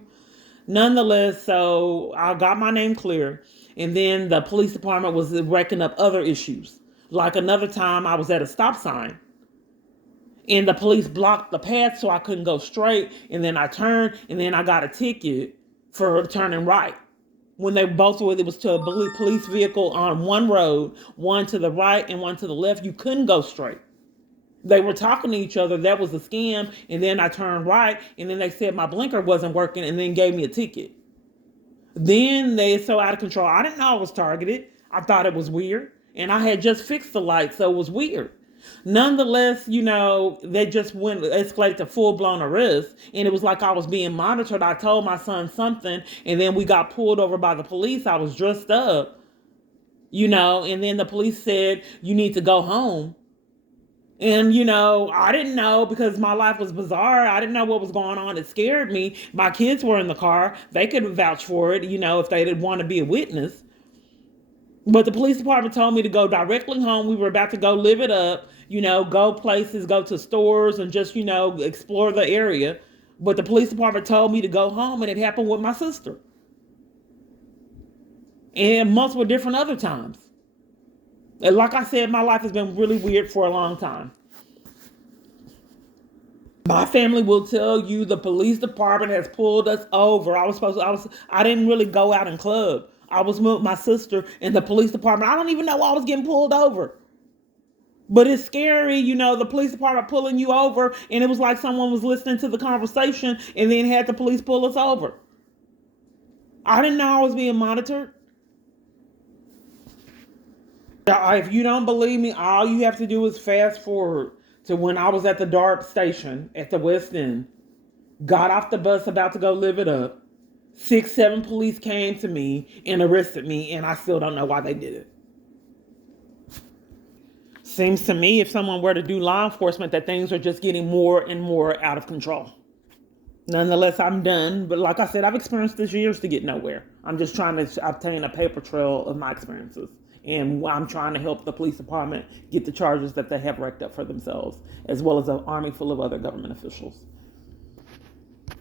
Nonetheless, so I got my name clear, and then the police department was racking up other issues. Like another time I was at a stop sign and the police blocked the path so I couldn't go straight. And then I turned and then I got a ticket for turning right. When it was to a police vehicle on one road, one to the right and one to the left. You couldn't go straight. They were talking to each other. That was a scam. And then I turned right and then they said my blinker wasn't working and then gave me a ticket. Then they so out of control. I didn't know I was targeted. I thought it was weird. And I had just fixed the light, so it was weird. Nonetheless, they just escalated to full-blown arrest, and it was like I was being monitored. I told my son something, and then we got pulled over by the police. I was dressed up, and then the police said, you need to go home. And, I didn't know because my life was bizarre. I didn't know what was going on. It scared me. My kids were in the car. They could vouch for it, if they didn't want to be a witness. But the police department told me to go directly home. We were about to go live it up, go places, go to stores and just, explore the area. But the police department told me to go home, and it happened with my sister. And multiple different other times. And like I said, my life has been really weird for a long time. My family will tell you the police department has pulled us over. I didn't really go out and club. I was with my sister in the police department. I don't even know why I was getting pulled over. But it's scary, the police department pulling you over, and it was like someone was listening to the conversation and then had the police pull us over. I didn't know I was being monitored. If you don't believe me, all you have to do is fast forward to when I was at the DART station at the West End. Got off the bus about to go live it up. 6, 7 police came to me and arrested me, and I still don't know why they did it. Seems to me if someone were to do law enforcement that things are just getting more and more out of control. Nonetheless, I'm done. But like I said, I've experienced this years to get nowhere. I'm just trying to obtain a paper trail of my experiences. And I'm trying to help the police department get the charges that they have racked up for themselves, as well as an army full of other government officials.